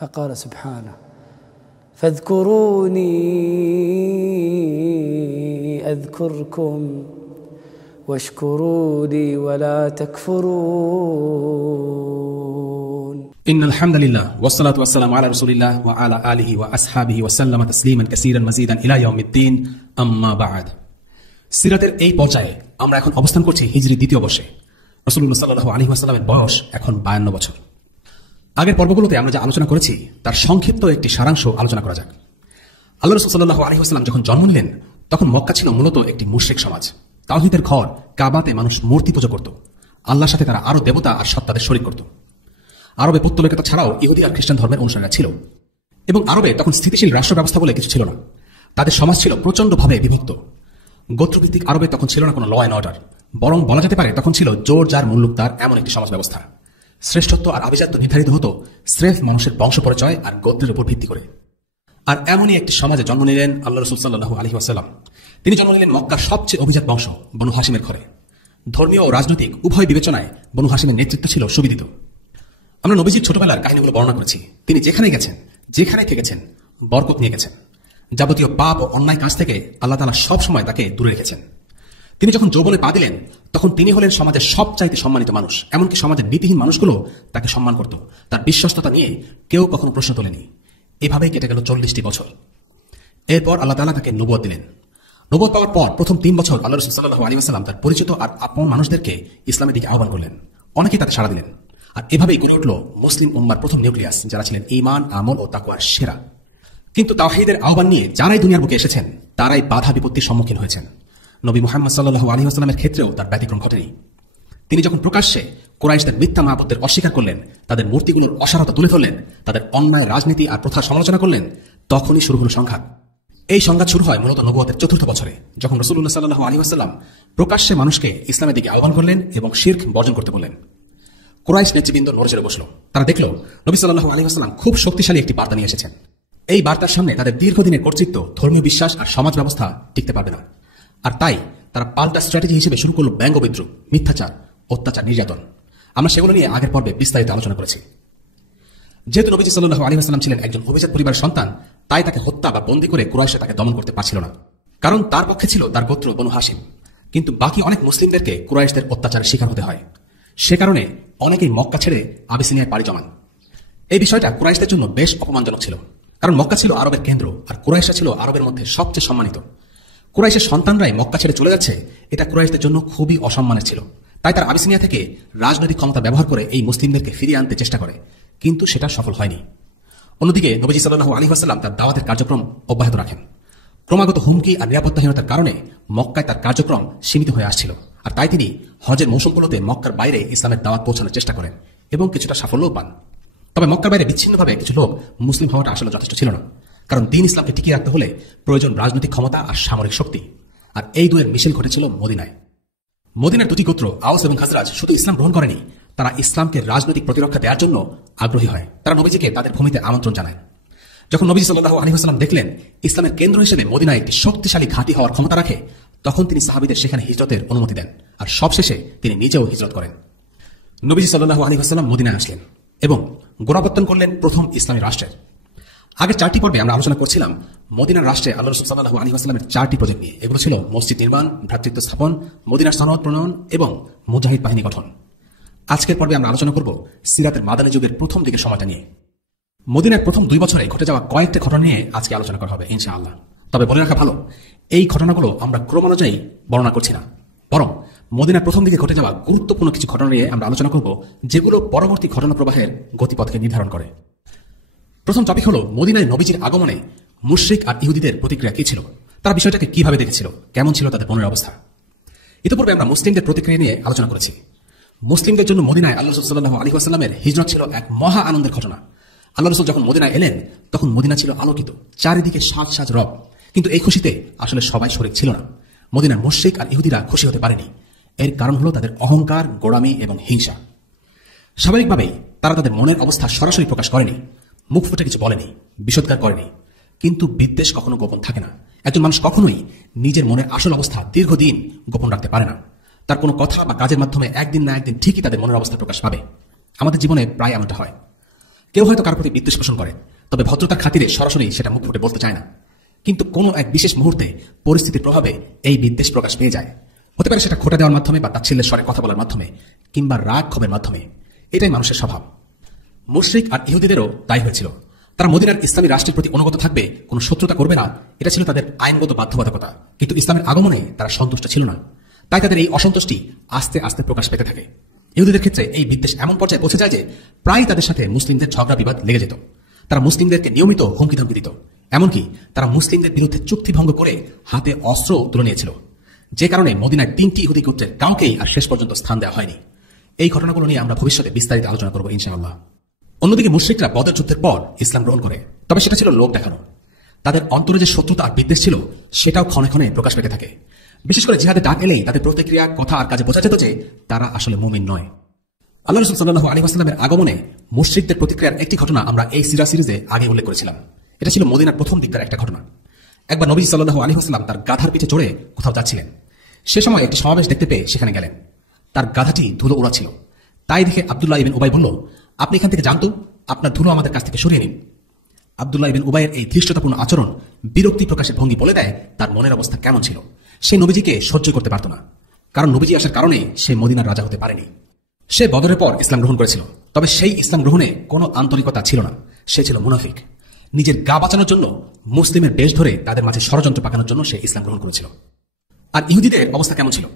فقال سبحانه فاذكروني أذكركم واشكروا لي ولا تكفرون. إن الحمد لله والصلاة والسلام على رسول الله وعلى آله وأصحابه وسلم تسليما كثيرا مزيدا إلى يوم الدين أما بعد. সিরাতের এই পর্যায়ে আমরা এখন অবস্থান করছি হিজরি দ্বিতীয় বর্ষে। রাসূলুল্লাহ সাল্লাল্লাহু আলাইহি ওয়াসাল্লামের বয়স এখন 52 বছর। আগের পর্বগুলোতে আমরা যা আলোচনা করেছি তার সংক্ষিপ্ত একটি সারাংশ আলোচনা করা যাক। আল্লাহ রাসূল সাল্লাল্লাহু আলাইহি ওয়াসাল্লাম যখন জন্ম নিলেন তখন মক্কা ছিল মূলত একটি মুশরিক সমাজ। তাওহীদের ঘর কাবাতে মানুষ মূর্তি পূজা করত। আল্লাহর সাথে তারা আরো দেবতা আর সত্তাদের শরীক করত। আরবে পৌত্তলিকতা ছাড়াও ইহুদি আর খ্রিস্টান ধর্মের অনুসারীরা ছিল এবং আরবে তখন স্থিতিশীল রাষ্ট্র ব্যবস্থা বলে কিছু ছিল না। তাদের সমাজ ছিল প্রচন্ডভাবে বিভক্ত। গোত্রভিত্তিক আরবে তখন ছিল না কোনো ল অ্যান্ড অর্ডার, বরং বলা যেতে পারে তখন ছিল জোর যার মুল্লুক তার এমন একটি সমাজ ব্যবস্থা। শ্রেষ্ঠত্ব আর আভিজাত্য নির্ধারিত হতো স্রেফ মানুষের বংশ পরিচয় আর গোত্রের উপর ভিত্তি করে। আর এমনই একটি সমাজে জন্ম নিলেন আল্লাহ রাসূল সাল্লাল্লাহু আলাইহি ওয়াসাল্লাম। তিনি জন্ম নিলেন মক্কার সবচেয়ে অভিজাত বংশ বনু হাশিমের ঘরে। ধর্মীয় ও রাজনৈতিক উভয় বিবেচনায় বনু হাশিমের নেতৃত্ব ছিল সুবিদিত। আমরা নবীজির ছোটবেলার কাহিনীগুলো বর্ণনা করেছি। তিনি যেখানে গেছেন, যেখানে থেকেছেন, বরকত নিয়ে গেছেন। যাবতীয় পাপ ও অন্যায় কাজ থেকে আল্লাহ তাআলা সব সময় তাকে দূরে রেখেছেন। তিনি যখন যৌবনে পা দিলেন তখন তিনি হলেন সমাজের সবচাইতে সম্মানিত মানুষ। এমনকি সমাজের নীতিহীন মানুষগুলো তাকে সম্মান করত। তার বিশ্বস্ততা নিয়ে কেউ কখনো প্রশ্ন তোলেনি। এভাবেই কেটে গেল 40টি বছর। এরপর আল্লাহ তাআলা তাকে নবুয়ত দিলেন। নবুয়ত পাওয়ার পর প্রথম 3 বছর আল্লাহ রাসূল সাল্লাল্লাহু আলাইহি ওয়াসাল্লাম তার পরিচিত আর আপন মানুষদেরকে ইসলামের দিকে আহ্বান করলেন। অনেকেই তাতে সাড়া দিলেন। আর এভাবেই গড়ে উঠল মুসলিম উম্মার প্রথম নিউক্লিয়াস, যারা ছিলেন ঈমান, আমল ও তাকওয়ার সেরা। কিন্তু তাওহীদের আহ্বান নিয়ে যারাই দুনিয়ার বুকে এসেছেন তারাই বাধা বিপত্তির সম্মুখীন হয়েছেন। নবী মুহাম্মদ সাল্লাল্লাহু আলাইহি ওয়াসাল্লামের ক্ষেত্রেও তার ব্যতিক্রম ঘটেনি। তিনি যখন প্রকাশ্যে কুরাইশদের মিথ্যা মাবুদদের অস্বীকার করলেন, তাদের মূর্তিগুলোর অসারতা তুলে ধরলেন, তাদের অন্যায় রাজনীতি আর প্রথার সমালোচনা করলেন, তখনই শুরু হল সংঘাত। এই সংঘাত শুরু হয় মূলত নবুয়তের 4র্থ বছরে, যখন রাসূলুল্লাহ সাল্লাল্লাহু আলাইহি ওয়াসাল্লাম প্রকাশ্যে মানুষকে ইসলামের দিকে আহ্বান করলেন এবং শিরক বর্জন করতে বললেন। কুরাইশ নেতৃবৃন্দ নড়ে বসল। তারা দেখল নবী সাল্লাল্লাহু আলাইহি ওয়াসাল্লাম খুব শক্তিশালী একটি বার্তা নিয়ে এসেছেন। এই বার্তার সামনে তাদের দীর্ঘদিনের কর্তৃত্ব, ধর্মীয় বিশ্বাস আর সমাজ ব্যবস্থা টিকতে পারবে না। আর তাই তারা পাল্টা স্ট্র্যাটেজি হিসেবে শুরু করল ব্যঙ্গ বিদ্রুপ, মিথ্যাচার, অত্যাচার, নির্যাতন। আমরা সেগুলো নিয়ে আগের পর্বে বিস্তারিত আলোচনা করেছি। যেহেতু নবীজি সাল্লাল্লাহু আলাইহি ওয়াসাল্লাম ছিলেন একজন অভিজাত পরিবারের সন্তান, তাই তাকে হত্যা বা বন্দী করে কুরাইশরা তাকে দমন করতে পারছিল না, কারণ তার পক্ষে ছিল তার গোত্র বনু হাশিম। কিন্তু বাকি অনেক মুসলিমদেরকে কুরাইশদের অত্যাচারের শিকার হতে হয়। সে কারণে অনেকেই মক্কা ছেড়ে আবিসিনিয়ায় পাড়ি জমান। এই বিষয়টা কুরাইশদের জন্য বেশ অপমানজনক ছিল, কারণ মক্কা ছিল আরবের কেন্দ্র আর কুরাইশরা ছিল আরবের মধ্যে সবচেয়ে সম্মানিত। কুরাইশের সন্তানরাই মক্কা ছেড়ে চলে যাচ্ছে, এটা কুরাইশদের জন্য খুবই অসম্মানের ছিল। তাই তার আবিসিনিয়া থেকে রাজনৈতিক ক্ষমতা ব্যবহার করে এই মুসলিমদেরকে ফিরিয়ে আনতে চেষ্টা করে, কিন্তু সেটা সফল হয়নি। অন্যদিকে নবীজি সাল্লাল্লাহু আলাইহি ওয়াসাল্লাম তার দাওয়াতের কার্যক্রম অব্যাহত রাখেন। ক্রমাগত হুমকি আর নিরাপত্তাহীনতার কারণে মক্কায় তার কার্যক্রম সীমিত হয়ে আসছিল। আর তাই তিনি হজের মৌসুমগুলোতে মক্কার বাইরে ইসলামের দাওয়াত পৌঁছানোর চেষ্টা করেন এবং কিছুটা সাফল্যও পান। তবে মক্কার বাইরে বিচ্ছিন্নভাবে কিছু লোক মুসলিম হওয়াটা আসলে যথেষ্ট ছিল না, কারণ দ্বীন ইসলামকে টিকিয়ে রাখতে হলে প্রয়োজন রাজনৈতিক ক্ষমতা আর সামরিক শক্তি। আর এই দুয়ের মিশেল ঘটেছিল মদিনায়। মদিনার দুটি গোত্র আওস এবং খাজরাজ শুধু ইসলাম গ্রহণ করেনি, তারা ইসলামকে রাজনৈতিক প্রতিরক্ষা দেওয়ার জন্য আগ্রহী হয়। তারা নবীজিকে তাদের ভূমিতে আমন্ত্রণ জানায়। যখন নবী সাল্লাল্লাহু আলাইহি ওয়াসাল্লাম দেখলেন ইসলামের কেন্দ্র হিসেবে মদিনায় একটি শক্তিশালী ঘাঁটি হওয়ার ক্ষমতা রাখে, তখন তিনি সাহাবীদের সেখানে হিজরতের অনুমতি দেন। আর সবশেষে তিনি নিজেও হিজরত করেন। নবীজি সাল্লাল্লাহু আলাইহি ওয়াসাল্লাম মদিনায় আসলেন এবং গোড়াপত্তন করলেন প্রথম ইসলামী রাষ্ট্রের। আগের 4টি পর্বে আমরা আলোচনা করছিলাম মদিনার রাষ্ট্রে আল্লাহ রাসূল সাল্লাল্লাহু আলাইহি ওয়াসাল্লামের 4টি প্রজেক্ট নিয়ে। এগুলো ছিল মসজিদ নির্মাণ, ভ্রাতৃত্ব স্থাপন, মদিনার সনদ প্রণয়ন এবং মুজাহিদ বাহিনী গঠন। আজকের পর্বে আমরা আলোচনা করব সিরাতের মাদানী যুগের প্রথম দিকের সময়টা নিয়ে। মদিনার প্রথম 2 বছরে ঘটে যাওয়া কয়েকটা ঘটনা নিয়ে আজকে আলোচনা করা হবে ইনশাআল্লাহ। তবে বলে রাখা ভালো, এই ঘটনাগুলো আমরা ক্রমানুযায়ী বর্ণনা করছি না, বরং মদিনার প্রথম দিকে ঘটে যাওয়া গুরুত্বপূর্ণ কিছু ঘটনা নিয়ে আমরা আলোচনা করব, যেগুলো পরবর্তী ঘটনা প্রবাহের গতিপথকে নির্ধারণ করে। প্রথম টপিক হলো মদিনায় নবীজির আগমনে মুশরিক আর ইহুদিদের প্রতিক্রিয়া কি ছিল, তারা বিষয়টাকে কিভাবে দেখেছিল, কেমন ছিল তাদের মনের অবস্থা। ইতিপূর্বে আমরা মুসলিমদের প্রতিক্রিয়া নিয়ে আলোচনা করেছি। মুসলিমদের জন্য মদিনায় আল্লাহ রাসূল সাল্লাল্লাহু আলাইহি ওয়াসাল্লামের হিজরত ছিল এক মহা আনন্দের ঘটনা। আল্লাহ রাসূল যখন মদিনায় এলেন তখন মদিনা ছিল আলোকিত, চারিদিকে সাজ সাজ রব। কিন্তু এই খুশিতে আসলে সবাই শরীক ছিল না। মদিনার মুশরিক আর ইহুদিরা খুশি হতে পারেনি। এর কারণ হলো তাদের অহংকার, গোড়ামি এবং হিংসা। স্বাভাবিকভাবেই তারা তাদের মনের অবস্থা সরাসরি প্রকাশ করেনি, মুখ ফুটে কিছু বলেনি, বিষোদ্গার করেনি। কিন্তু বিদ্বেষ কখনো গোপন থাকে না। একজন মানুষ কখনোই নিজের মনের আসল অবস্থা দীর্ঘদিন গোপন রাখতে পারে না। তার কোনো কথা বা কাজের মাধ্যমে একদিন না একদিন ঠিকই তাদের মনের অবস্থা প্রকাশ পাবে। আমাদের জীবনে প্রায় এমনটা হয়। কেউ হয়তো কারোর প্রতি বিদ্বেষ পোষণ করে, তবে ভদ্রতার খাতিরে সরাসরি সেটা মুখ ফুটে বলতে চায় না। কিন্তু কোনো এক বিশেষ মুহূর্তে পরিস্থিতির প্রভাবে এই বিদ্বেষ প্রকাশ পেয়ে যায়। হতে পারে সেটা খোঁটা দেওয়ার মাধ্যমে বা তাচ্ছিল্যের স্বরে কথা বলার মাধ্যমে কিংবা রাগ ক্ষোভের মাধ্যমে। এটাই মানুষের স্বভাব। মুশরিক আর ইহুদিদেরও তাই হয়েছিল। তারা মদিনার ইসলামী রাষ্ট্রের প্রতি অনুগত থাকবে, কোনো শত্রুতা করবে না, এটা ছিল তাদের আইনগত বাধ্যবাধকতা। কিন্তু ইসলামের আগমনে তারা সন্তুষ্ট ছিল না। তাই তাদের এই অসন্তুষ্টি আস্তে আস্তে প্রকাশ পেতে থাকে। ইহুদিদের ক্ষেত্রে এই বিদ্বেষ এমন পর্যায়ে পৌঁছে যায় যে প্রায় তাদের সাথে মুসলিমদের ঝগড়া বিবাদ লেগে যেত। তারা মুসলিমদেরকে নিয়মিত হুমকি ধমকি দিত। এমনকি তারা মুসলিমদের বিরুদ্ধে চুক্তি ভঙ্গ করে হাতে অস্ত্র তুলে নিয়েছিল, যে কারণে মদিনার 3টি ইহুদি গোত্রের কাউকেই আর শেষ পর্যন্ত স্থান দেওয়া হয়নি। এই ঘটনাগুলো নিয়ে আমরা ভবিষ্যতে বিস্তারিত আলোচনা করব ইনশাআল্লাহ। অন্যদিকে মুশরিকরা বদর যুদ্ধের পর ইসলাম গ্রহণ করে, তবে সেটা ছিল লোক দেখানো। তাদের অন্তরে যে শত্রুতা আর বিদ্বেষ ছিল সেটাও ক্ষণে ক্ষণে প্রকাশ পেতে থাকে। বিশেষ করে জিহাদে ডাক এলেই তাদের প্রতিক্রিয়া, কথা আর কাজে বোঝা যেত যে তারা আসলে মুমিন নয়। আল্লাহ রাসূল সাল্লাল্লাহু আলাইহি ওয়াসাল্লামের আগমনে মুশরিকদের প্রতিক্রিয়ার একটি ঘটনা আমরা এই সিরিজে আগে উল্লেখ করেছিলাম। এটা ছিল মদিনার প্রথম দিককার একটা ঘটনা। একবার নবী সাল্লাল্লাহু আলাইহি ওয়াসাল্লাম তার গাধার পিঠে চড়ে কোথাও যাচ্ছিলেন। সে সময় একটি সমাবেশ দেখতে পেয়ে সেখানে গেলেন। তার গাধাটি ধুলো উড়াচ্ছিল। তাই দেখে আব্দুল্লাহ ইবনে উবাই বলল, আপনি এখান থেকে যান তো, আপনার ধুলো আমাদের কাছ থেকে সরিয়ে নিন। আব্দুল্লাহ ইবনে উবাইয়ের এই ধৃষ্টতাপূর্ণ আচরণ, বিরক্তি প্রকাশের ভঙ্গি বলে দেয় তার মনের অবস্থা কেমন ছিল। সে নবীজিকে সহ্য করতে পারত না, কারণ নবীজি আসার কারণে সে মদিনার রাজা হতে পারেনি। সে বদরের পর ইসলাম গ্রহণ করেছিল, তবে সেই ইসলাম গ্রহণে কোনো আন্তরিকতা ছিল না। সে ছিল মুনাফিক। নিজের গা বাঁচানোর জন্য মুসলিমের বেশ ধরে তাদের মাঝে ষড়যন্ত্র পাকানোর জন্য সে ইসলাম গ্রহণ করেছিল। আর ইহুদিদের অবস্থা কেমন ছিল?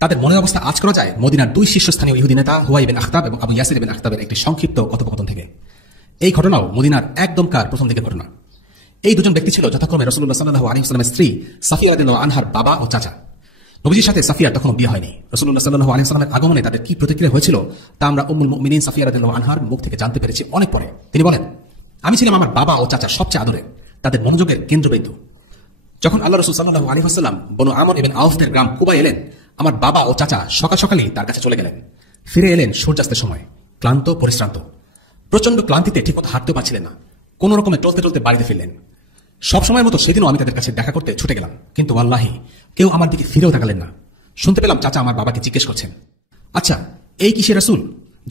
তাদের মনের অবস্থা আজ করা যায় মদিনার 2 শীর্ষস্থানীয় ইহুদি নেতা হুয়াই বিন আখতাব এবং আবু ইয়াসির বিন আখতাবের একটি সংক্ষিপ্ত কথোপকথন থেকে। এই ঘটনাও মদিনার একদমকার প্রথম দিকের ঘটনা। এই দুজন ব্যক্তি ছিল যথাক্রমে রাসূলুল্লাহ সাল্লাল্লাহু আলাইহি ওয়াসাল্লামের স্ত্রী সাফিয়া রাদিয়াল্লাহু আনহার বাবা ও চাচা। নবীজির সাথে সাফিয়ার তখনও বিয়ে হয়নি। রাসূলুল্লাহ সাল্লাল্লাহু আলাইহি ওয়াসাল্লামের আগমনে তাদের কি প্রতিক্রিয়া হয়েছিল তা আমরা উম্মুল মুমিনিন সাফিয়া রাদিয়াল্লাহু আনহার মুখ থেকে জানতে পেরেছি অনেক পরে। তিনি বলেন, আমি ছিলাম আমার বাবা ও চাচার সবচেয়ে আদরের, তাদের মনোযোগের কেন্দ্রবিন্দু। যখন আল্লাহ রাসূল সাল্লাল্লাহু আলাইহি ওয়াসাল্লাম বনু আমর ইবনে আউফদের গ্রাম কুবা এলেন, আমার বাবা ও চাচা সকাল সকালই তার কাছে চলে গেলেন। ফিরে এলেন সূর্যাস্তের সময়, ক্লান্ত পরিশ্রান্ত। প্রচন্ড ক্লান্তিতে ঠিকমতো হাঁটতে পারছিলেন না। কোন রকমে চলতে চলতে বাড়িতে ফিরলেন। সবসময়ের মতো সেদিনও আমি তাদের কাছে দেখা করতে ছুটে গেলাম, কিন্তু আল্লাহি কেউ আমার দিকে ফিরেও তাকালেন না। শুনতে পেলাম চাচা আমার বাবাকে জিজ্ঞেস করছেন, আচ্ছা এই কিসের রাসূল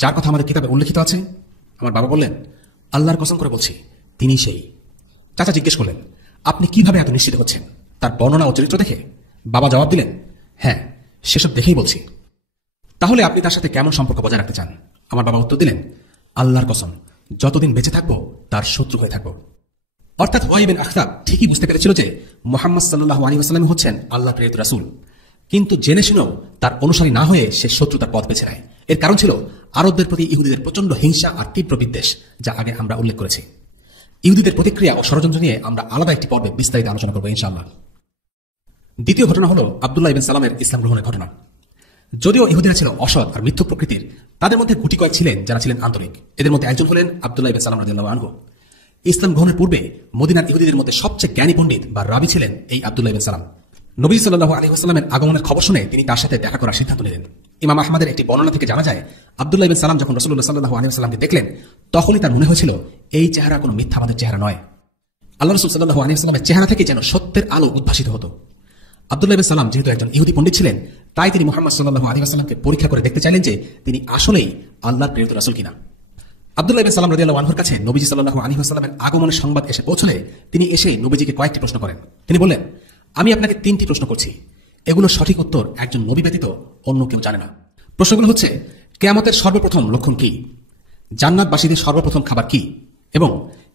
যার কথা আমাদের কিতাবে উল্লেখিত আছে? আমার বাবা বললেন, আল্লাহর কসম করে বলছি তিনি সেই। চাচা জিজ্ঞেস করলেন, আপনি কিভাবে এত নিশ্চিত হচ্ছেন? তার বর্ণনা ও চরিত্র দেখে? বাবা জবাব দিলেন, হ্যাঁ, সেসব দেখেই বলছি। তাহলে আপনি তার সাথে কেমন সম্পর্ক বজায় রাখতে চান? আমার বাবা উত্তর দিলেন, আল্লাহর কসম, যতদিন বেঁচে থাকবো তার শত্রু হয়ে থাকবো। অর্থাৎ হুয়াই বিন আখতাব ঠিকই বুঝতে পেরেছিল যে মুহাম্মদ সাল্লাল্লাহু আলাইহি ওয়াসাল্লাম হচ্ছেন আল্লাহর প্রেরিত রাসূল, কিন্তু জেনে শুনেও তার অনুসারী না হয়ে সে শত্রুতার পথ বেছে নেয়। এর কারণ ছিল আরবদের প্রতি ইহুদিদের প্রচন্ড হিংসা আর তীব্র বিদ্বেষ, যা আগে আমরা উল্লেখ করেছি। ইহুদিদের প্রতিক্রিয়া ও ষড়যন্ত্র নিয়ে আমরা আলাদা একটি পর্বে বিস্তারিত আলোচনা করবো ইনশাআল্লাহ। দ্বিতীয় ঘটনা হলো আব্দুল্লাহ ইবনে সালামের ইসলাম গ্রহণের ঘটনা। যদিও ইহুদিরা ছিল অসৎ আর মিথ্যুক প্রকৃতির, তাদের মধ্যে গুটি কয়েক ছিলেন যারা ছিলেন আন্তরিক। এদের মধ্যে একজন হলেন আব্দুল্লাহ ইবনে সালাম রাদিয়াল্লাহু আনহু। ইসলাম গ্রহণের পূর্বে মদিনার ইহুদিদের মধ্যে সবচেয়ে জ্ঞানী পণ্ডিত বা রাবি ছিলেন এই আব্দুল্লাহ ইবনে সালাম। নবী সাল্লাল্লাহু আলাইহি ওয়াসাল্লামের আগমনের খবর শুনে তিনি তার সাথে দেখা করার সিদ্ধান্ত নিলেন। ইমাম আহমদের একটি বর্ণনা থেকে জানা যায়, আব্দুল্লাহ ইবনে সালাম যখন রাসূলুল্লাহ সাল্লাল্লাহু আলাইহি ওয়াসাল্লামকে দেখলেন, তখনই তার মনে হয়েছিল এই চেহারা কোনো মিথ্যাবাদের চেহারা নয়। আল্লাহ রাসূল সাল্লাল্লাহু আলাইহি ওয়াসাল্লামের চেহারা থেকে যেন সত্যের আলো উদ্ভাসিত হতো। আব্দুল্লাহ ইবনে সালাম যেহেতু একজন ইহুদি পণ্ডিত ছিলেন, তাই তিনি মুহাম্মদ সাল্লাল্লাহু আলাইহি ওয়াসাল্লামকে পরীক্ষা করে দেখতে চাইলেন যে তিনি আসলেই আল্লাহর প্রেরিত রাসূল কিনা। আব্দুল্লাহ ইবনে সালাম রাদিয়াল্লাহু আনহুর কাছে নবীজি সাল্লাল্লাহু আলাইহি ওয়াসাল্লামের আগমনের সংবাদ এসে পৌঁছলে তিনি এসে নবীজিকে কয়েকটি প্রশ্ন করেন। তিনি বললেন, আমি আপনাকে 3টি প্রশ্ন করছি, এগুলোর সঠিক উত্তর একজন নবী ব্যতীত অন্য কেউ জানে না। প্রশ্নগুলো হচ্ছে, কিয়ামতের সর্বপ্রথম লক্ষণ কি? জান্নাতবাসীদের সর্বপ্রথম খাবার কি? এবং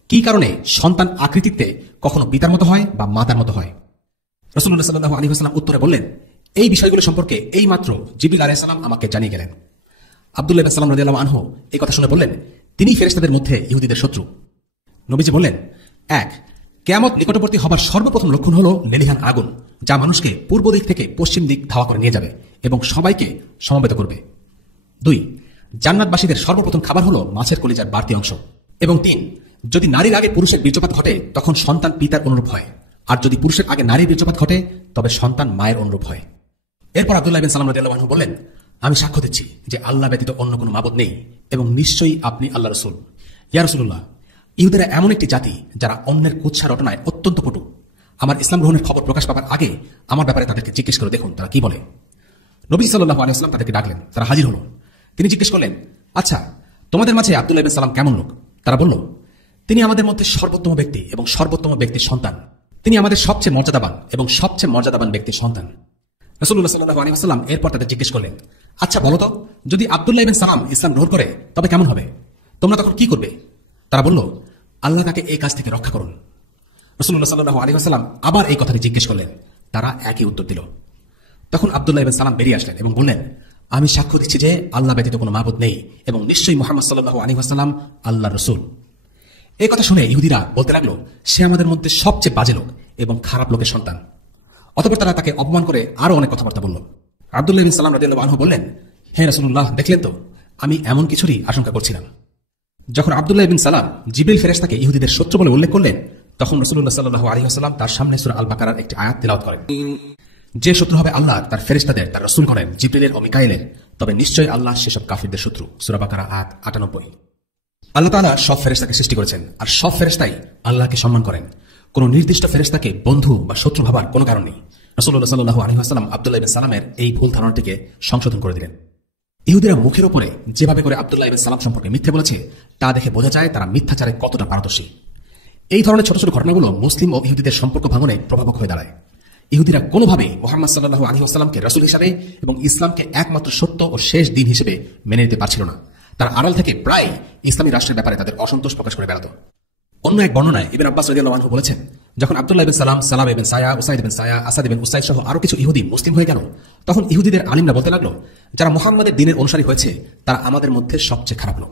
কি কারণে সন্তান আকৃতিতে কখনো পিতার মতো হয় বা মাতার মতো হয়? রাসূলুল্লাহ সাল্লাল্লাহু আলাইহি ওয়াসাল্লাম উত্তরে বললেন, এই বিষয়গুলো সম্পর্কে এই মাত্র জিবরিল আলাইহিস সালাম আমাকে জানিয়ে গেলেন। আব্দুল্লাহ ইবনে সালাম রাদিয়াল্লাহু আনহু এই কথা শুনে বললেন, তিনি ফেরেশতাদের মধ্যে ইহুদিদের শত্রু। নবীজি বললেন, 1. কিয়ামত নিকটবর্তী হবার সর্বপ্রথম লক্ষণ হলো লেলিহান আগুন, যা মানুষকে পূর্ব দিক থেকে পশ্চিম দিক ধাওয়া করে নিয়ে যাবে এবং সবাইকে সমবেত করবে। 2. জান্নাতবাসীদের সর্বপ্রথম খাবার হলো মাছের কলিজার বাড়তি অংশ। এবং 3. যদি নারীর আগে পুরুষের বীর্যপাত ঘটে তখন সন্তান পিতার অনুরূপ হয়, আর যদি পুরুষের আগে নারীর বীর্যপাত ঘটে তবে সন্তান মায়ের অনুরূপ হয়। এরপর আব্দুল্লাহ ইবনে সালাম রাদিয়াল্লাহু আনহু বললেন, আমি সাক্ষ্য দিচ্ছি যে আল্লাহ ব্যতীত অন্য কোনো মাবুদ নেই এবং নিশ্চয়ই আপনি আল্লাহ রাসূল। ইয়া রাসূলুল্লাহ, ইহুদিরা এমন একটি জাতি যারা অন্যের কুৎসা রটনায় অত্যন্ত পটু। আমার ইসলাম গ্রহণের খবর প্রকাশ পাবার আগে আমার ব্যাপারে তাদেরকে জিজ্ঞেস করে দেখুন তারা কি বলে। নবী সাল্লাল্লাহু আলাইহি ওয়াসাল্লাম তাদেরকে ডাকলেন, তারা হাজির হলো। তিনি জিজ্ঞেস করলেন, আচ্ছা তোমাদের মাঝে আব্দুল্লাহ ইবনে সালাম কেমন লোক? তারা বলল, তিনি আমাদের মধ্যে সর্বোত্তম ব্যক্তি এবং সর্বোত্তম ব্যক্তির সন্তান। তিনি আমাদের সবচেয়ে মর্যাদাবান এবং সবচেয়ে মর্যাদাবান ব্যক্তির সন্তান। রাসূলুল্লাহ সাল্লাল্লাহু আলাইহি ওয়াসাল্লাম এরপর তাদের জিজ্ঞেস করলেন, আচ্ছা বলো তো, যদি আব্দুল্লাহ ইবনে সালাম ইসলাম গ্রহণ করে তবে কেমন হবে? তোমরা তখন কি করবে? তারা বলল, আল্লাহ তাকে এই কাজ থেকে রক্ষা করুন। রাসূলুল্লাহ সাল্লাল্লাহু আলাইহি ওয়াসাল্লাম আবার এই কথাটি জিজ্ঞেস করলেন। তারা একই উত্তর দিল। তখন আব্দুল্লাহ ইবনে সালাম বেরিয়ে আসলেন এবং বললেন, আমি সাক্ষ্য দিচ্ছি যে আল্লাহ ব্যতীত কোনো মাবুদ নেই এবং নিশ্চয়ই মুহাম্মদ সাল্লাল্লাহু আলাইহি ওয়াসাল্লাম আল্লাহর রাসূল। এই কথা শুনে ইহুদিরা বলতে লাগলো, সে আমাদের মধ্যে সবচেয়ে বাজে লোক এবং খারাপ লোকের সন্তান। অতঃপর তারা তাকে অপমান করে আরো অনেক কথাবার্তা বলল। আব্দুল্লাহ ইবনে সালাম রাদিয়াল্লাহু আনহু বললেন, হে রাসূলুল্লাহ, দেখলেন তো, আমি এমন কিছুরই আশঙ্কা করছিলাম। যখন আব্দুল্লাহ ইবনে সালাম জিবরিল ফেরেশতাকে ইহুদিদের শত্রু বলে উল্লেখ করলেন, তখন রাসূলুল্লাহ সাল্লাল্লাহু আলাইহি ওয়াসাল্লাম তার সামনে সূরা আল বাকারার একটি আয়াত তিলাওয়াত করেন। যে শত্রু হবে আল্লাহ তার ফেরেশতাদের, তার রাসূল করেন জিবরিলের ও মিকাইলের, তবে নিশ্চয়ই আল্লাহ সেসব কাফিরদের শত্রু। সূরা বাকারা আয়াত 98। আল্লাহ তাআলা সব ফেরেশতাকে সৃষ্টি করেছেন আর সব ফেরেশতাই আল্লাহকে সম্মান করেন। কোন নির্দিষ্ট ফেরেশতাকে বন্ধু বা শত্রু ভাবার কোনো কারণ নেই। রাসূলুল্লাহ সাল্লাল্লাহু আলাইহি ওয়াসাল্লাম আব্দুল্লাহ ইবনে সালামের এই ভুল ধারণাটিকে সংশোধন করে দিলেন। ইহুদিরা মুখের উপরে যেভাবে করে আব্দুল্লাহ ইবনে সালাম সম্পর্কে মিথ্যে বলেছে তা দেখে বোঝা যায় তারা মিথ্যাচারে কতটা পারদর্শী। এই ধরনের ছোট ছোট ঘটনাগুলো মুসলিম ও ইহুদিদের সম্পর্ক ভাঙনে প্রভাবক হয়ে দাঁড়ায়। ইহুদিরা কোনোভাবেই মুহাম্মদ সাল্লাল্লাহু আলাইহি ওয়াসাল্লামকে রাসূল হিসেবে এবং ইসলামকে একমাত্র সত্য ও শেষ দিন হিসেবে মেনে নিতে পারছিল না। তারা আড়াল থেকে প্রায় ইসলামী রাষ্ট্রের ব্যাপারে তাদের অসন্তোষ প্রকাশ করে বেড়াত। অন্য এক বর্ণনায় ইবনে আব্বাস রাদিয়াল্লাহু আনহু বলেছেন, যখন আব্দুল্লাহ ইবনে সালাম, সালাম ইবনে সায়া, উসাইদ ইবনে সায়া, আসাদ ইবনে উসাইদ সহ আরো কিছু ইহুদি মুসলিম হয়ে গেল, তখন ইহুদিদের আলিমরা বলতে লাগলো, যারা মুহাম্মাদের দ্বীনের অনুসারী হয়েছে তারা আমাদের মধ্যে সবচেয়ে খারাপ লোক।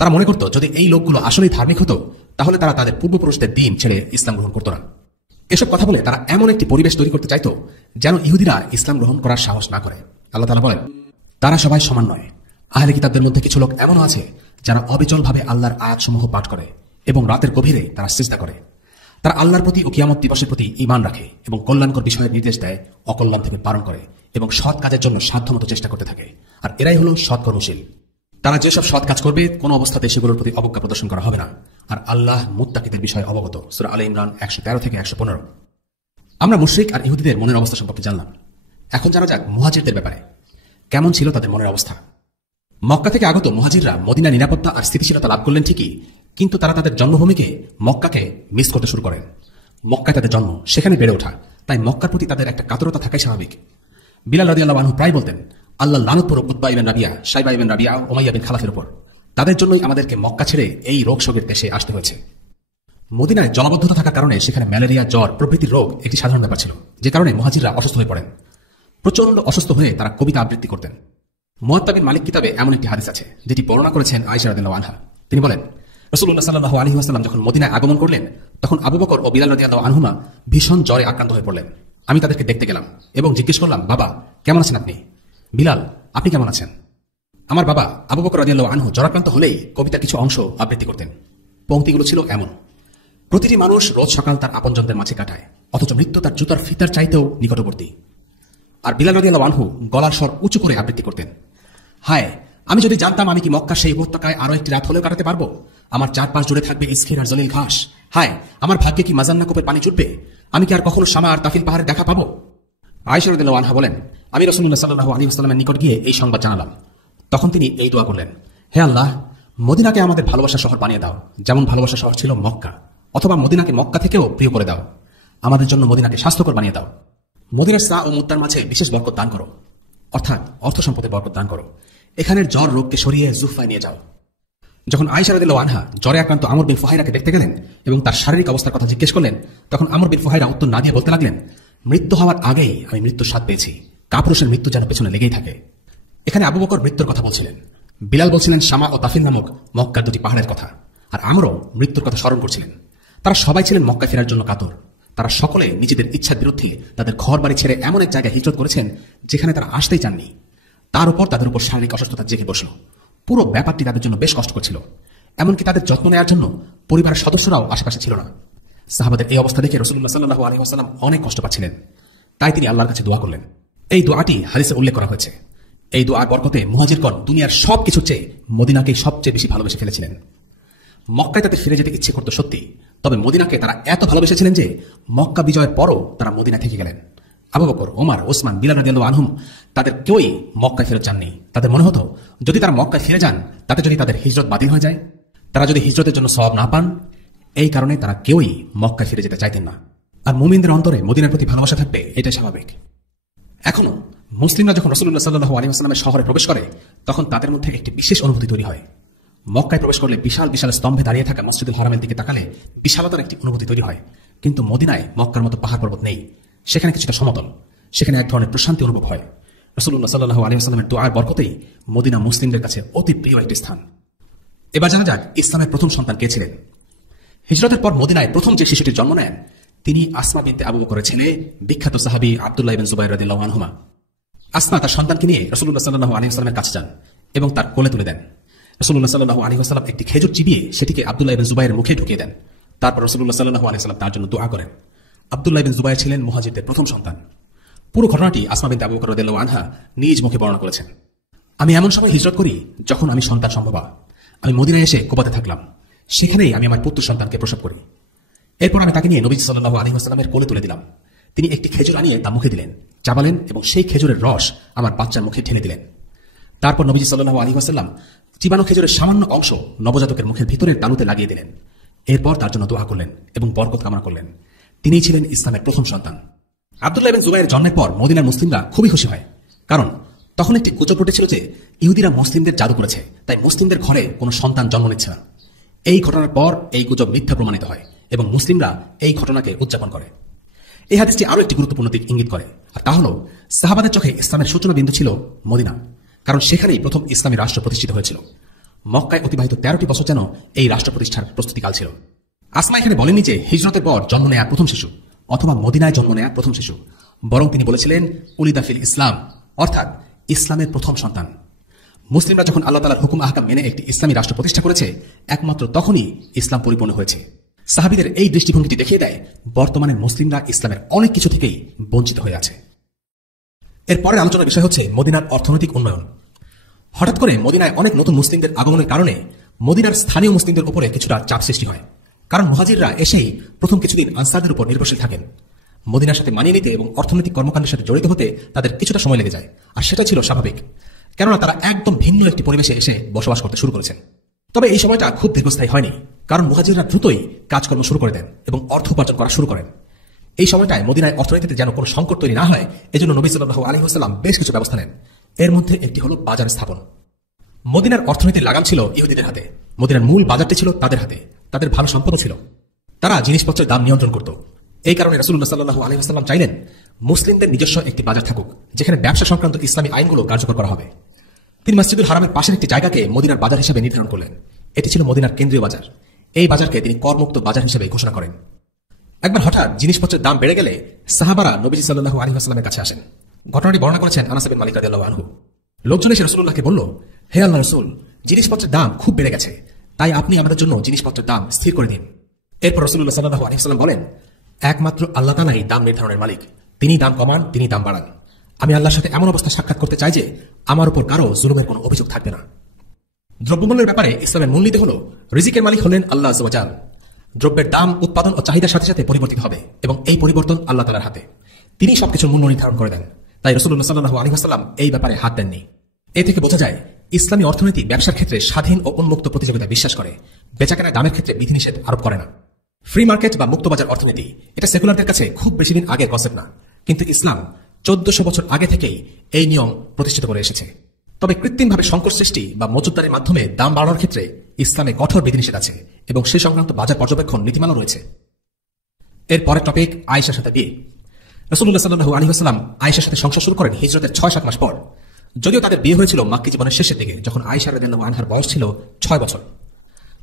তারা মনে করত যদি এই লোকগুলো আসলেই ধার্মিক হতো তাহলে তারা তাদের পূর্বপুরুষদের দ্বীন ছেড়ে ইসলাম গ্রহণ করত না। এসব কথা বলে তারা এমন একটি পরিবেশ তৈরি করতে চাইত যেন ইহুদিরা ইসলাম গ্রহণ করার সাহস না করে। আল্লাহ তাআলা বলেন, তারা সবাই সমান নয়। আহলে কিতাবদের মধ্যে কিছু লোক এমনও আছে যারা অবিচলভাবে আল্লাহর আয়াতসমূহ পাঠ করে এবং রাতের গভীরে তারা সিজদা করে। তারা আল্লাহর প্রতি ও কিয়ামত দিবসের প্রতি ঈমান রাখে এবং কল্যাণকর বিষয়ের নির্দেশ দেয়, অকল্যাণ থেকে বারণ করে এবং সৎ কাজের জন্য সাধ্যমতো চেষ্টা করতে থাকে। আর এরাই হলো সৎকর্মশীল। তারা যেসব সৎ কাজ করবে কোনো অবস্থাতে সেগুলোর প্রতি অবজ্ঞা প্রদর্শন করা হবে না। আর আল্লাহ মুত্তাকিদের বিষয়ে অবগত। সূরা আলে ইমরান 113 থেকে 115। আমরা মুশরিক আর ইহুদিদের মনের অবস্থা সম্পর্কে জানলাম। এখন জানা যাক মুহাজিরদের ব্যাপারে। কেমন ছিল তাদের মনের অবস্থা? মক্কা থেকে আগত মুহাজিররা মদিনা নিরাপত্তা আর স্থিতিশীলতা লাভ করলেন ঠিকই, কিন্তু তারা তাদের জন্মভূমিকে মক্কাকে মিস করতে শুরু করেন। মক্কায় তাদের জন্ম, সেখানে বেড়ে ওঠা, তাই মক্কার প্রতি তাদের একটা কাতরতা থাকাই স্বাভাবিক। বিলাল রাদিয়াল্লাহু আনহু প্রায় বলতেন, আল্লাহ লানত করুক উতবা ইবনে রাবিয়া, শাইবা ইবনে রাবিয়া, উমাইয়া বিন খালাফের উপর। তাদের জন্যই আমাদেরকে মক্কা ছেড়ে এই রোগ শোকের দেশে আসতে হয়েছে। মদিনায় জলাবদ্ধতা থাকার কারণে সেখানে ম্যালেরিয়া, জ্বর প্রভৃতির রোগ একটি সাধারণ ব্যাপার ছিল, যে কারণে মুহাজিররা অসুস্থ হয়ে পড়েন। প্রচন্ড অসুস্থ হয়ে তারা কবিতা আবৃত্তি করতেন। মুয়াত্তা বিন মালিক কিতাবে এমন একটি হাদিস আছে যেটি বর্ণনা করেছেন আয়েশা রাদিয়াল্লাহু আনহা। তিনি বলেন, রাসূলুল্লাহ সাল্লাল্লাহু আলাইহি ওয়াসাল্লাম যখন মদিনায় আগমন করলেন তখন আবু বকর ও বিলাল রাদিয়াল্লাহু আনহুমা ভীষণ জ্বরে আক্রান্ত হয়ে পড়লেন। আমি তাদেরকে দেখতে গেলাম এবং জিজ্ঞেস করলাম, বাবা কেমন আছেন আপনি? বিলাল, আপনি কেমন আছেন? আমার বাবা আবু বকর রাদিয়াল্লাহু আনহু জ্বরাক্রান্ত হলেই কবিতার কিছু অংশ আবৃত্তি করতেন। পংক্তিগুলো ছিল এমন: প্রতিটি মানুষ রোজ সকাল তার আপনজনদের মাঝে কাটায়, অথচ মৃত্যু তার জুতার ফিতার চাইতেও নিকটবর্তী। আর বিলাল রাদিয়াল্লাহু আনহু গলার স্বর উঁচু করে আবৃত্তি করতেন, হায় আমি যদি জানতাম আমি কি মক্কার সেই উপত্যকায় আরো একটি রাত হলেও কাটাতে পারবো। আমার চারপাশ জুড়ে থাকবে ইসখির আর জলিল ঘাস। হায় আমার ভাগ্যে কি মাজান্না কূপের পানি জুটবে। আমি কি আর কখনো শামা আর তাফিল পাহাড়ের দেখা পাবো? আয়েশা রাদিয়াল্লাহু আনহা বলেন, আমি রাসূলুল্লাহ সাল্লাল্লাহু আলাইহি ওয়াসাল্লামের নিকট গিয়ে এই সংবাদ জানালাম। তখন তিনি এই দোয়া করলেন, হে আল্লাহ, মদিনাকে আমাদের ভালোবাসা শহর বানিয়ে দাও, যেমন ভালোবাসা শহর ছিল মক্কা, অথবা মদিনাকে মক্কা থেকেও প্রিয় করে দাও। আমাদের জন্য মদিনাকে স্বাস্থ্যকর বানিয়ে দাও। মদিনার সা ও মুত্তার মাঝে বিশেষ বরকত দান করো, অর্থাৎ অর্থ সম্পদে বরকত দান করো। এখানের জ্বর রোগকে সরিয়ে জুহফায় নিয়ে যাও। যখন আয়েশা রাদিয়াল্লাহু আনহা জ্বরে আক্রান্ত আমর বিন ফুহাইরাকে দেখতে গেলেন এবং তার শারীরিক অবস্থার কথা জিজ্ঞেস করলেন, তখন আমর বিন ফুহাইরা উত্তর না দিয়ে বলতে লাগলেন, মৃত্যু হওয়ার আগেই আমি মৃত্যুর স্বাদ পেয়েছি। কাপুরুষের মৃত্যু যেন পেছনে লেগেই থাকে। এখানে আবু বকর মৃত্যুর কথা বলছিলেন, বিলাল বলছিলেন শামা ও তাফিল নামক মক্কার দুটি পাহাড়ের কথা, আর আমরও মৃত্যুর কথা স্মরণ করছিলেন। তারা সবাই ছিলেন মক্কা ফেরার জন্য কাতর। তারা সকলে নিজেদের ইচ্ছার বিরুদ্ধে তাদের ঘর বাড়ি ছেড়ে এমন এক জায়গায় হিজরত করেছেন যেখানে তারা আসতেই চাননি। তার উপর তাদের উপর শারীরিক অসুস্থতা জেগে বসল। পুরো ব্যাপারটি তাদের জন্য বেশ কষ্ট করছিল। এমনকি তাদের যত্ন নেওয়ার জন্য পরিবারের সদস্যরাও আশেপাশে ছিল না। সাহাবাদের এই অবস্থা দেখে রাসূলুল্লাহ সাল্লাল্লাহু আলাইহি ওয়াসাল্লাম অনেক কষ্ট পাচ্ছিলেন। তাই তিনি আল্লাহর কাছে দোয়া করলেন। এই দোয়াটি হাদিসে উল্লেখ করা হয়েছে। এই দোয়ার বরকতে মুহাজিরগণ দুনিয়ার সবকিছুর চেয়ে মদিনাকে সবচেয়ে বেশি ভালোবেসে ফেলেছিলেন। মক্কায় তাদের ফিরে যেতে ইচ্ছে করত সত্যি, তবে মদিনাকে তারা এত ভালোবেসেছিলেন যে মক্কা বিজয়ের পরও তারা মদিনা থেকে গেলেন। আবু বকর, ওমর, ওসমান, বিলাল রাদিয়াল্লাহু আনহুম তাদের কেউই মক্কায় ফেরত যাননি। তাদের মনে হতো যদি তারা মক্কায় ফিরে যান তাতে যদি তাদের হিজরত বাতিল হয়ে যায়, তারা যদি হিজরতের জন্য সওয়াব না পান, এই কারণে তারা কেউই মক্কায় ফিরে যেতে চাইতেন না। আর মুমিনদের অন্তরে মদিনার প্রতি ভালোবাসা থাকবে, এটাই স্বাভাবিক। এখনো মুসলিমরা যখন রাসূলুল্লাহ সাল্লাল্লাহু আলাইহি ওয়াসাল্লামের শহরে প্রবেশ করে, তখন তাদের মধ্যে একটি বিশেষ অনুভূতি তৈরি হয়। মক্কায় প্রবেশ করলে বিশাল বিশাল স্তম্ভে দাঁড়িয়ে থাকা মসজিদুল হারামের দিকে তাকালে বিশালতার একটি অনুভূতি তৈরি হয়। কিন্তু মদিনায় মক্কার মতো পাহাড় পর্বত নেই, সেখানে কিছুটা সমতল, সেখানে এক ধরনের প্রশান্তি অনুভব হয়। রাসূলুল্লাহ সাল্লাল্লাহু আলাইহি ওয়াসাল্লামের দুআর বরকতেই মদিনা মুসলিমদের কাছে অতি প্রিয় একটি স্থান। এবার জানা যাক ইসলামের প্রথম সন্তান কে ছিলেন। হিজরতের পর মদিনায় প্রথম যে শিশুটির জন্ম নেন, তিনি আসমা বিনতে আবু বকরের ছেলে বিখ্যাত সাহাবী আব্দুল্লাহ ইবনে জুবাইর রাদিয়াল্লাহু আনহুমা। আসমা তার সন্তানকে নিয়ে রাসূলুল্লাহ সাল্লাল্লাহু আলাইহি ওয়াসাল্লামের কাছে যান এবং তার কোলে তুলে দেন। রাসূলুল্লাহ সাল্লাল্লাহু আলাইহি ওয়াসাল্লাম একটি খেজুর চিবিয়ে সেটিকে আব্দুল্লাহ ইবনে জুবাইরের মুখে ঢুকিয়ে দেন। তারপর রাসূলুল্লাহ সাল্লাল্লাহু আলাইহি ওয়াসাল্লাম তার জন্য দোয়া করেন। আব্দুল্লাহ ইবনে জুবাইর ছিলেন মুহাজিরদের প্রথম সন্তান। পুরো ঘটনাটি আসমা বিনতে আবু বকর রাদিয়াল্লাহু আনহা নিজ মুখে বর্ণনা করেছেন। আমি এমন সময় হিজরত করি যখন আমি সন্তান সম্ভবা। আমি মদিনায় এসে কুবাতে থাকলাম, সেখানেই আমি আমার পুত্র সন্তানকে প্রসব করি। এরপর আমি তাকে নিয়ে নবী সাল্লাল্লাহু আলাইহি ওয়াসাল্লামের কোলে তুলে দিলাম। তিনি একটি খেজুর আনিয়ে তা মুখে দিলেন, চাবালেন এবং সেই খেজুরের রস আমার বাচ্চার মুখে ঢেলে দিলেন। তারপর নবী সাল্লাল্লাহু আলাইহি ওয়াসাল্লাম চিবানো খেজুরের সামান্য অংশ নবজাতকের মুখের ভিতরের তালুতে লাগিয়ে দিলেন। এরপর তার জন্য দোয়া করলেন এবং বরকত কামনা করলেন। তিনিই ছিলেন ইসলামের প্রথম সন্তান। আব্দুল্লাহ ইবনে জুবাইরের জন্মের পর মদিনার মুসলিমরা খুবই খুশি হয়, কারণ তখন একটি গুজব উঠেছিল যে ইহুদিরা মুসলিমদের জাদু করেছে, তাই মুসলিমদের ঘরে কোনো সন্তান জন্ম নিচ্ছে না। এই ঘটনার পর এই গুজব মিথ্যা প্রমাণিত হয় এবং মুসলিমরা এই ঘটনাকে উদযাপন করে। এই হাদিসটি আরো একটি গুরুত্বপূর্ণ দিক ইঙ্গিত করে, আর তা হল সাহাবাদের চোখে ইসলামের সূচনা বিন্দু ছিল মদিনা, কারণ সেখানেই প্রথম ইসলামী রাষ্ট্র প্রতিষ্ঠিত হয়েছিল। মক্কায় অতিবাহিত 13টি বছর যেন এই রাষ্ট্র প্রতিষ্ঠার প্রস্তুতিকাল ছিল। আসমা এখানে বলেননি যে হিজরতের পর জন্ম নেয়া প্রথম শিশু অথবা মদিনায় জন্ম নেয়া প্রথম শিশু, বরং তিনি বলেছিলেন উলিদা ফিল ইসলাম, অর্থাৎ ইসলামের প্রথম সন্তান। মুসলিমরা যখন আল্লাহ তাআলার হুকুম আহকাম মেনে একটি ইসলামী রাষ্ট্র প্রতিষ্ঠা করেছে, একমাত্র তখনই ইসলাম পরিপূর্ণ হয়েছে। সাহাবীদের এই দৃষ্টিভঙ্গিটি দেখিয়ে দেয় বর্তমানে মুসলিমরা ইসলামের অনেক কিছু থেকেই বঞ্চিত হয়ে আছে। এর পরের আলোচনার বিষয় হচ্ছে মদিনার অর্থনৈতিক উন্নয়ন। হঠাৎ করে মদিনায় অনেক নতুন মুসলিমদের আগমনের কারণে মদিনার স্থানীয় মুসলিমদের উপরে কিছুটা চাপ সৃষ্টি হয়, কারণ মুহাজিররা এসেই প্রথম কিছুদিন আনসারদের উপর নির্ভরশীল থাকেন। মদিনার সাথে মানিয়ে নিতে এবং অর্থনৈতিক কর্মকাণ্ডের সাথে জড়িত হতে তাদের কিছুটা সময় লেগে যায়, আর সেটা ছিল স্বাভাবিক, কেননা তারা একদম ভিন্ন একটি পরিবেশে এসে বসবাস করতে শুরু করেছেন। তবে এই সময়টা খুব দীর্ঘস্থায়ী হয়নি, কারণ মুহাজিররা দ্রুতই কাজকর্ম শুরু করে দেন এবং অর্থ উপার্জন করা শুরু করেন। এই সময়টায় মদিনায় অর্থনীতিতে যেন কোনো সংকট তৈরি না হয়, এজন্য নবী সাল্লাল্লাহু আলাইহি ওয়াসাল্লাম বেশ কিছু ব্যবস্থা নেন। এর মধ্যে একটি হলো বাজার স্থাপন। মদিনার অর্থনীতির লাগাম ছিল ইহুদিদের হাতে, মদিনার মূল বাজারটি ছিল তাদের হাতে। তাদের ভালো সম্পর্ক ছিল, তারা জিনিসপত্রের দাম নিয়ন্ত্রণ করত। এই কারণে রাসূলুল্লাহ সাল্লাল্লাহু আলাইহি ওয়াসাল্লাম চাইলেন মুসলিমদের নিজস্ব একটি বাজার থাকুক, যেখানে ব্যবসা সংক্রান্ত ইসলামী আইনগুলো কার্যকর করা হবে। তিনি মসজিদুল হারামের পাশের একটি জায়গাকে মদিনার বাজার হিসেবে নির্ধারণ করলেন। এটি ছিল মদিনার কেন্দ্রীয় বাজার। এই বাজারকে তিনি করমুক্ত বাজার হিসেবে ঘোষণা করেন। একবার হঠাৎ জিনিসপত্রের দাম বেড়ে গেলে সাহাবারা নবীজি সাল্লাল্লাহু আলাইহি ওয়াসাল্লামের কাছে আসেন। ঘটনাটি বর্ণনা করেছেন আনাস বিন মালিক রাদিয়াল্লাহু আনহু। লোকজন এসে রাসূলুল্লাহকে বলল, হে আল্লাহর রাসূল, জিনিসপত্রের দাম খুব বেড়ে গেছে, তাই আপনি আমাদের জন্য জিনিসপত্রের দাম স্থির করে দিন। এরপর রাসূলুল্লাহ সাল্লাল্লাহু আলাইহি ওয়াসাল্লাম বলেন, একমাত্র আল্লাহ তাআলাই দাম নির্ধারণের মালিক, তিনি দাম কমান, তিনি দাম বাড়ান। আমি আল্লাহর সাথে এমন অবস্থা সাক্ষাৎ করতে চাই যে আমার উপর কারো জুলুমের কোনো অভিযোগ থাকবে না। দ্রব্যমূল্যের ব্যাপারে ইসলামের মূলনীতি হল রিজিকের মালিক হলেন আল্লাহ আযজা ওয়া জাল। দ্রব্যের দাম উৎপাদন ও চাহিদার সাথে সাথে পরিবর্তিত হবে এবং এই পরিবর্তন আল্লাহ তাআলার হাতে, তিনি সবকিছুর মূল্য নির্ধারণ করে দেন। তাই রাসূলুল্লাহ সাল্লাল্লাহু আলাইহি ওয়াসাল্লাম এই ব্যাপারে হাত দেননি। এ থেকে বোঝা যায় ইসলামী অর্থনীতি ব্যবসার ক্ষেত্রে স্বাধীন ও উন্মুক্ত প্রতিযোগিতা বিশ্বাস করে, বেচাকেনার দামের ক্ষেত্রে বিধিনিষেধ আরোপ করে না। ফ্রি মার্কেট বা মুক্তবাজার অর্থনীতি এটা সেকুলারদের কাছে খুব বেশি দিন আগের কনসেপ্ট না, কিন্তু ইসলাম 1400 বছর আগে থেকেই এই নিয়ম প্রতিষ্ঠিত করে এসেছে। তবে কৃত্রিমভাবে সংকট সৃষ্টি বা মজুতদারির মাধ্যমে দাম বাড়ানোর ক্ষেত্রে ইসলামে কঠোর বিধিনিষেধ আছে এবং সেই সংক্রান্ত বাজার পর্যবেক্ষণ নীতিমালা রয়েছে। এর পরের টপিক আয়েশার সাথে বিয়ে। রাসূলুল্লাহ সাল্লাল্লাহু আলাইহি ওয়াসাল্লাম আয়েশার সাথে সংসার শুরু করেন হিজরতের 6-7 মাস পর। যদিও তাদের বিয়ে হয়েছিল মাক্কী জীবনের শেষের দিকে, যখন আয়েশা রাদিয়াল্লাহু আনহার বয়স ছিল 6 বছর।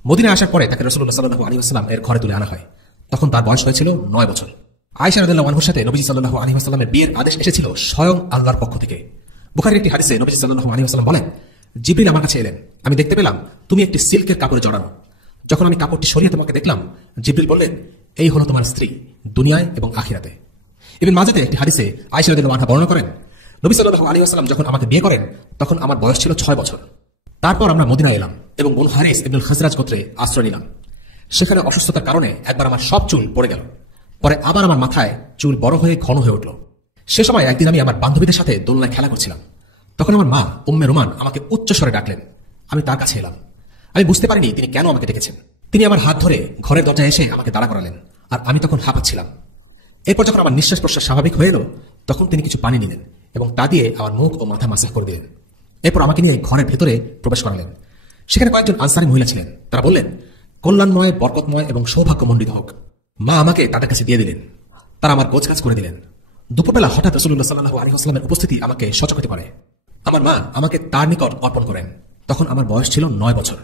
মদিনায় আসার পরে তাকে রাসূলুল্লাহ সাল্লাল্লাহু আলাইহি ওয়াসাল্লাম এর ঘরে তুলে আনা হয়, তখন তার বয়স হয়েছিল 9 বছর। আয়েশা রাদিয়াল্লাহু আনহার সাথে নবী সাল্লাল্লাহু আলাইহি ওয়াসাল্লামের বিয়ের আদেশ এসেছিল স্বয়ং আল্লাহর পক্ষ থেকে। বুখারীর একটি হাদিসে নবী সাল্লাল্লাহু আলাইহি ওয়াসাল্লাম বলেন, জিবরিল আমার কাছে এলেন, আমি দেখতে পেলাম তুমি একটি সিল্কের কাপড়ে জড়ানো। যখন আমি কাপড়টি সরিয়ে তোমাকে দেখলাম, জিবরিল বললেন, এই হলো তোমার স্ত্রী দুনিয়ায় এবং আখিরাতে। ইবনে মাজাতে একটি হাদিসে আয়েশা রাদিয়াল্লাহু আনহা বর্ণনা করেন, নবী সাল্লাল্লাহু আলাইহি ওয়াসাল্লাম যখন আমাকে বিয়ে করেন তখন আমার বয়স ছিল 6 বছর। তারপর আমরা মদিনায় এলাম এবং বনু হারিস ইবনুল খাজরাজ গোত্রে আশ্রয় নিলাম। সেখানে অসুস্থতার কারণে একবার আমার সব চুল পড়ে গেল, পরে আবার আমার মাথায় চুল বড় হয়ে ঘন হয়ে উঠল। সে সময় একদিন আমি আমার বান্ধবীদের সাথে দোলনায় খেলা করছিলাম, তখন আমার মা উম্মে রুমান আমাকে উচ্চ স্বরে ডাকলেন। আমি তার কাছে এলাম। আমি বুঝতে পারিনি তিনি কেন আমাকে ডেকেছেন। তিনি আমার হাত ধরে ঘরের দরজায় এসে আমাকে দাঁড়া করালেন, আর আমি তখন হাঁপাচ্ছিলাম। এরপর যখন আমার নিঃশ্বাস প্রশ্বাস স্বাভাবিক হয়ে এলো, তখন তিনি কিছু পানি নিলেন এবং তা দিয়ে আমার মুখ ও মাথা মাসাজ করে দিলেন। এরপর আমাকে নিয়ে ঘরের ভেতরে প্রবেশ করালেন। সেখানে কয়েকজন আনসারী মহিলা ছিলেন। তারা বললেন, কল্যাণময়, বরকতময় এবং সৌভাগ্যমণ্ডিত হোক। মা আমাকে তাদের কাছে দিয়ে দিলেন। তারা আমার গোছগাছ করে দিলেন। দুপুরবেলা হঠাৎ রাসূলুল্লাহ সাল্লাল্লাহু আলাইহি ওয়াসাল্লামের উপস্থিতি আমাকে সচকিত করে। আমার মা আমাকে তার নিকট অর্পণ করেন। তখন আমার বয়স ছিল 9 বছর।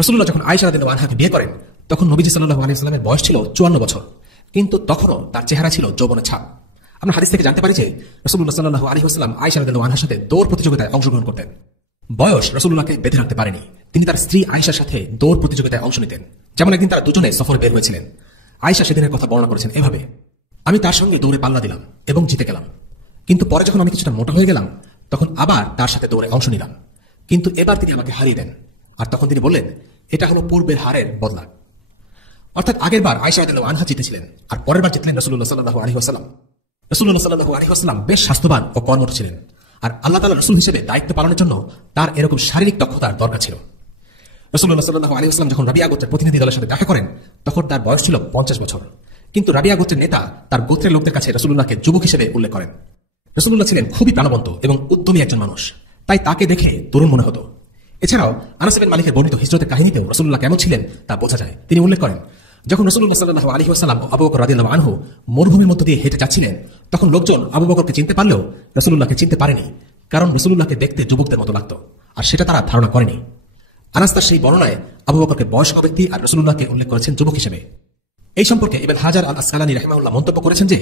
রাসূলুল্লাহ যখন আয়েশা রাদিয়াল্লাহু আনহাকে বিয়ে করেন, তখন নবীজি সাল্লাল্লাহু আলাইহি ওয়াসাল্লামের বয়স ছিল 54 বছর, কিন্তু তখনও তার চেহারা ছিল যৌবনের ছাপ। আমরা হাদিস থেকে জানতে পারি যে রাসূলুল্লাহ সাল্লাল্লাহু আলাইহি ওয়াসাল্লাম আয়েশা রাদিয়াল্লাহু আনহার সাথে দৌড় প্রতিযোগিতায় অংশগ্রহণ করতেন। বয়স রাসূলুল্লাহকে বেঁধে রাখতে পারেনি। তিনি তার স্ত্রী আয়েশার সাথে দৌড় প্রতিযোগিতায় অংশ নিতেন। যেমন একদিন তারা দুজনে সফরে বের হয়েছিলেন। আয়েশা সেদিনের কথা বর্ণনা করেছেন এভাবে, আমি তার সঙ্গে দৌড়ে পাল্লা দিলাম এবং জিতে গেলাম, কিন্তু পরে যখন আমি কিছুটা মোটা হয়ে গেলাম, তখন আবার তার সাথে দৌড়ে অংশ নিলাম, কিন্তু এবার তিনি আমাকে হারিয়ে দেন। আর তখন তিনি বললেন, এটা হলো পূর্বের হারের বদলা। অর্থাৎ আগের বার আয়েশা রাদিয়াল্লাহু আনহা জিতেছিলেন, আর পরের বার জিতলেন রাসূলুল্লাহ সাল্লাল্লাহু আলাইহি ওয়াসাল্লাম। রাসূলুল্লাহ সাল্লাল্লাহু আলাইহি ওয়াসাল্লাম বেশ স্বাস্থ্যবান ও কর্মঠ ছিলেন, আর আল্লাহ তাআলার রাসূল হিসেবে দায়িত্ব পালনের জন্য তার এরকম শারীরিক দক্ষতার দরকার ছিল। রাসূলুল্লাহ সাল্লাল্লাহু আলাইহি ওয়াসাল্লাম যখন রাবিয়া গোত্রের প্রতিনিধি দলের সাথে দেখা করেন, তখন তার বয়স ছিল 50 বছর। কিন্তু রাবিয়া গোত্রের নেতা তার গোত্রের লোকদের কাছে রাসূলুল্লাহকে যুবক হিসেবে উল্লেখ করেন। রাসূলুল্লাহ ছিলেন খুবই প্রাণবন্ত এবং উদ্যমী একজন মানুষ, তাই তাকে দেখে তরুণ মনে হতো। এছাড়াও আনাস বিন মালিকের বর্ণিত হিজরতের কাহিনীতেও রাসূলুল্লাহ কেমন ছিলেন তা বোঝা যায়। তিনি উল্লেখ করেন, যখন রাসূলুল্লাহ সাল্লাল্লাহু আলাইহি ওয়াসাল্লাম ও আবু বকর রাদিয়াল্লাহু আনহু মরুভূমির মধ্য দিয়ে হেঁটে যাচ্ছিলেন, তখন লোকজন আবু বকরকে চিনতে পারলেও রাসূলুল্লাহকে চিনতে পারেনি, কারণ রাসূলুল্লাহকে দেখতে যুবকদের মতো লাগতো, আর সেটা তারা ধারণা করেনি। আনাস তার সেই বর্ণনায় আবু বকরকে বয়স্ক ব্যক্তি আর রাসূলুল্লাহকে উল্লেখ করেছেন যুবক হিসেবে। এই সম্পর্কে ইবনে হাজার আল আসকালানী রাহিমাহুল্লাহ মন্তব্য করেছেন যে,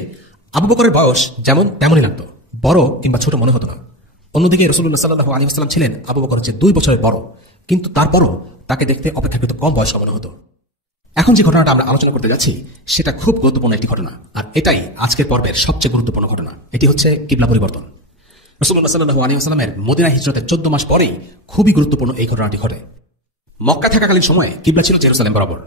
আবু বকরের বয়স যেমন তেমনই লাগতো, বড় কিংবা ছোট মনে হতো না। অন্যদিকে রাসূলুল্লাহ সাল্লাল্লাহু আলাইহি ওয়াসাল্লাম ছিলেন আবু বকরের চেয়ে 2 বছরের বড়, কিন্তু তারপরও তাকে দেখতে অপেক্ষাকৃত কম বয়স্ক মনে হতো। এখন যে ঘটনাটা আমরা আলোচনা করতে যাচ্ছি, সেটা খুব গুরুত্বপূর্ণ একটি ঘটনা, আর এটাই আজকের পর্বের সবচেয়ে গুরুত্বপূর্ণ ঘটনা। এটি হচ্ছে কিবলা পরিবর্তন। রাসূলুল্লাহ সাল্লাল্লাহু আলাইহি ওয়াসাল্লামের মদিনা হিজরতের 14 মাস পরেই খুবই গুরুত্বপূর্ণ এই ঘটনাটি ঘটে। মক্কা থাকাকালীন সময়ে কিবলা ছিল জেরুসালেম বরাবর,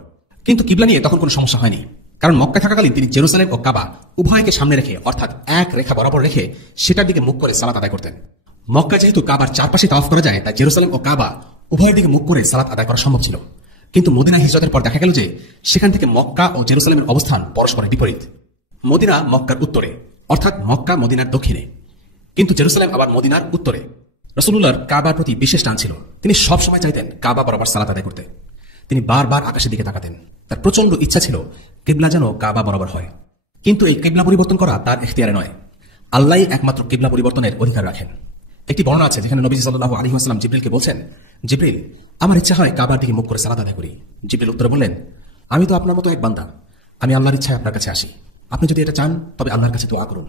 কিন্তু কিবলা নিয়ে তখন কোনো সমস্যা হয়নি, কারণ মক্কা থাকাকালীন তিনি জেরুসালেম ও কাবা উভয়কে সামনে রেখে, অর্থাৎ এক রেখা বরাবর রেখে সেটার দিকে মুখ করে সালাত আদায় করতেন। মক্কা যেহেতু কাবার চারপাশে তাওয়াফ করা যায়, তাই জেরুসালেম ও কাবা উভয়ের দিকে মুখ করে সালাত আদায় করা সম্ভব ছিল। কিন্তু মদিনা হিজরতের পর দেখা গেল যে সেখান থেকে মক্কা ও জেরুসালেমের অবস্থান পরস্পরের বিপরীত। মদিনা মক্কার উত্তরে, অর্থাৎ মক্কা মদিনার দক্ষিণে, কিন্তু জেরুসালেম আবার মদিনার উত্তরে। রাসূলুল্লাহর কাবার প্রতি বিশেষ টান ছিল। তিনি সব সময় চাইতেন কাবা বরাবর সালাত আদায় করতে। তিনি বারবার আকাশের দিকে তাকাতেন। তার প্রচন্ড ইচ্ছা ছিল কিবলা যেন কাবা বরাবর হয়। কিন্তু এই কিবলা পরিবর্তন করা তার ইখতিয়ারে নয়, আল্লাহই একমাত্র কিবলা পরিবর্তনের অধিকার রাখেন। একটি বর্ণনা আছে যেখানে নবী সাল্লাল্লাহু আলাইহি ওয়াসাল্লাম জিবরিলকে বলছেন, জিবরিল, আমার ইচ্ছা হয় কাবার দিকে মুখ করে সালাত আদায় করি। জিবরিল উত্তরে বললেন, আমি তো আপনার মতো এক বান্দা, আমি আল্লাহর ইচ্ছায় আপনার কাছে আসি। আপনি যদি এটা চান তবে আল্লাহর কাছে দোয়া করুন।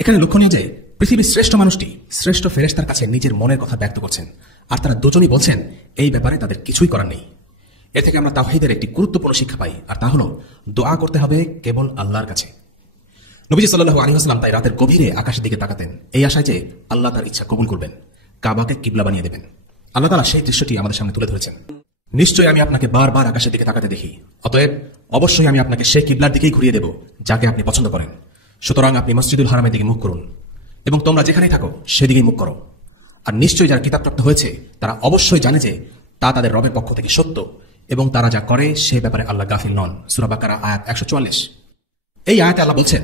এখানে লক্ষণীয় যে পৃথিবীর শ্রেষ্ঠ মানুষটি শ্রেষ্ঠ ফেরেশতার কাছে নিজের মনের কথা ব্যক্ত করছেন, আর তারা দুজনই বলছেন এই ব্যাপারে তাদের কিছুই করার নেই। এ থেকে আমরা তাওহীদের একটি গুরুত্বপূর্ণ শিক্ষা পাই, আর তা হলো দোয়া করতে হবে কেবল আল্লাহর কাছে। নবী সাল্লাল্লাহু আলাইহি ওয়াসাল্লাম তাই রাতের গভীরে আকাশের দিকে তাকাতেন, এই আশায় যে আল্লাহ তার ইচ্ছা কবুল করবেন, কাবাকে কিবলা বানিয়ে দেবেন। আল্লাহ তাআলা সেই দৃশ্যটি আমাদের সামনে তুলে ধরেছেন। নিশ্চয়ই আমি আপনাকে বারবার আকাশের দিকে তাকাতে দেখি, অতএব অবশ্যই আমি আপনাকে সেই কিবলার দিকেই ঘুরিয়ে দেব যাকে আপনি পছন্দ করেন। সুতরাং আপনি মসজিদুল হারামের দিকে মুখ করুন এবং তোমরা যেখানেই থাকো সেদিকেই মুখ করো। আর নিশ্চয়ই যারা কিতাবপ্রাপ্ত হয়েছে তারা অবশ্যই জানে যে তা তাদের রবের পক্ষ থেকে সত্য, এবং তারা যা করে সে ব্যাপারে আল্লাহ গাফিল নন। সূরা বাকারা আয়াত 144। এই আয়াতে আল্লাহ বলছেন,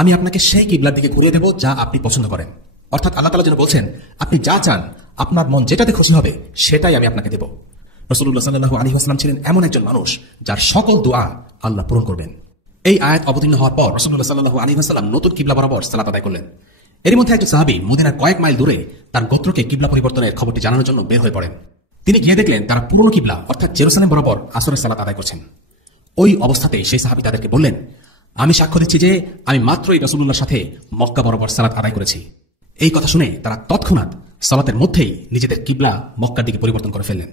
আমি আপনাকে সেই কিবলার দিকে ঘুরিয়ে দেব যা আপনি পছন্দ করেন। অর্থাৎ আল্লাহ তাআলা যেন বলছেন, আপনি যা চান, আপনার মন যেটাতে খুশি হবে সেটাই আমি আপনাকে দেব। রাসূলুল্লাহ সাল্লাল্লাহু আলাইহি ওয়াসাল্লাম ছিলেন এমন একজন মানুষ যার সকল দোয়া আল্লাহ পূরণ করবেন। এই আয়াত অবতীর্ণ হওয়ার পর রাসূলুল্লাহ সাল্লাল্লাহু আলাইহি ওয়াসাল্লাম নতুন কিবলা বরাবর সালাত আদায় করলেন। এর মধ্যে একজন সাহাবী মদিনার কয়েক মাইল দূরে তার গোত্রকে কিবলা পরিবর্তনের খবরটি জানানোর জন্য বের হয়ে পড়েন। তিনি গিয়ে দেখলেন তারা পুরনো কিবলা অর্থাৎ জেরুসালেম বরাবর আসরের সালাত আদায় করছেন। ওই অবস্থাতে সেই সাহাবী তাদেরকে বললেন, আমি সাক্ষ্য দিচ্ছি যে আমি মাত্রই রাসূলুল্লাহর সাথে মক্কা বরাবর সালাত আদায় করেছি। এই কথা শুনে তারা তৎক্ষণাৎ সালাতের মধ্যেই নিজেদের কিবলা মক্কার দিকে পরিবর্তন করে ফেললেন।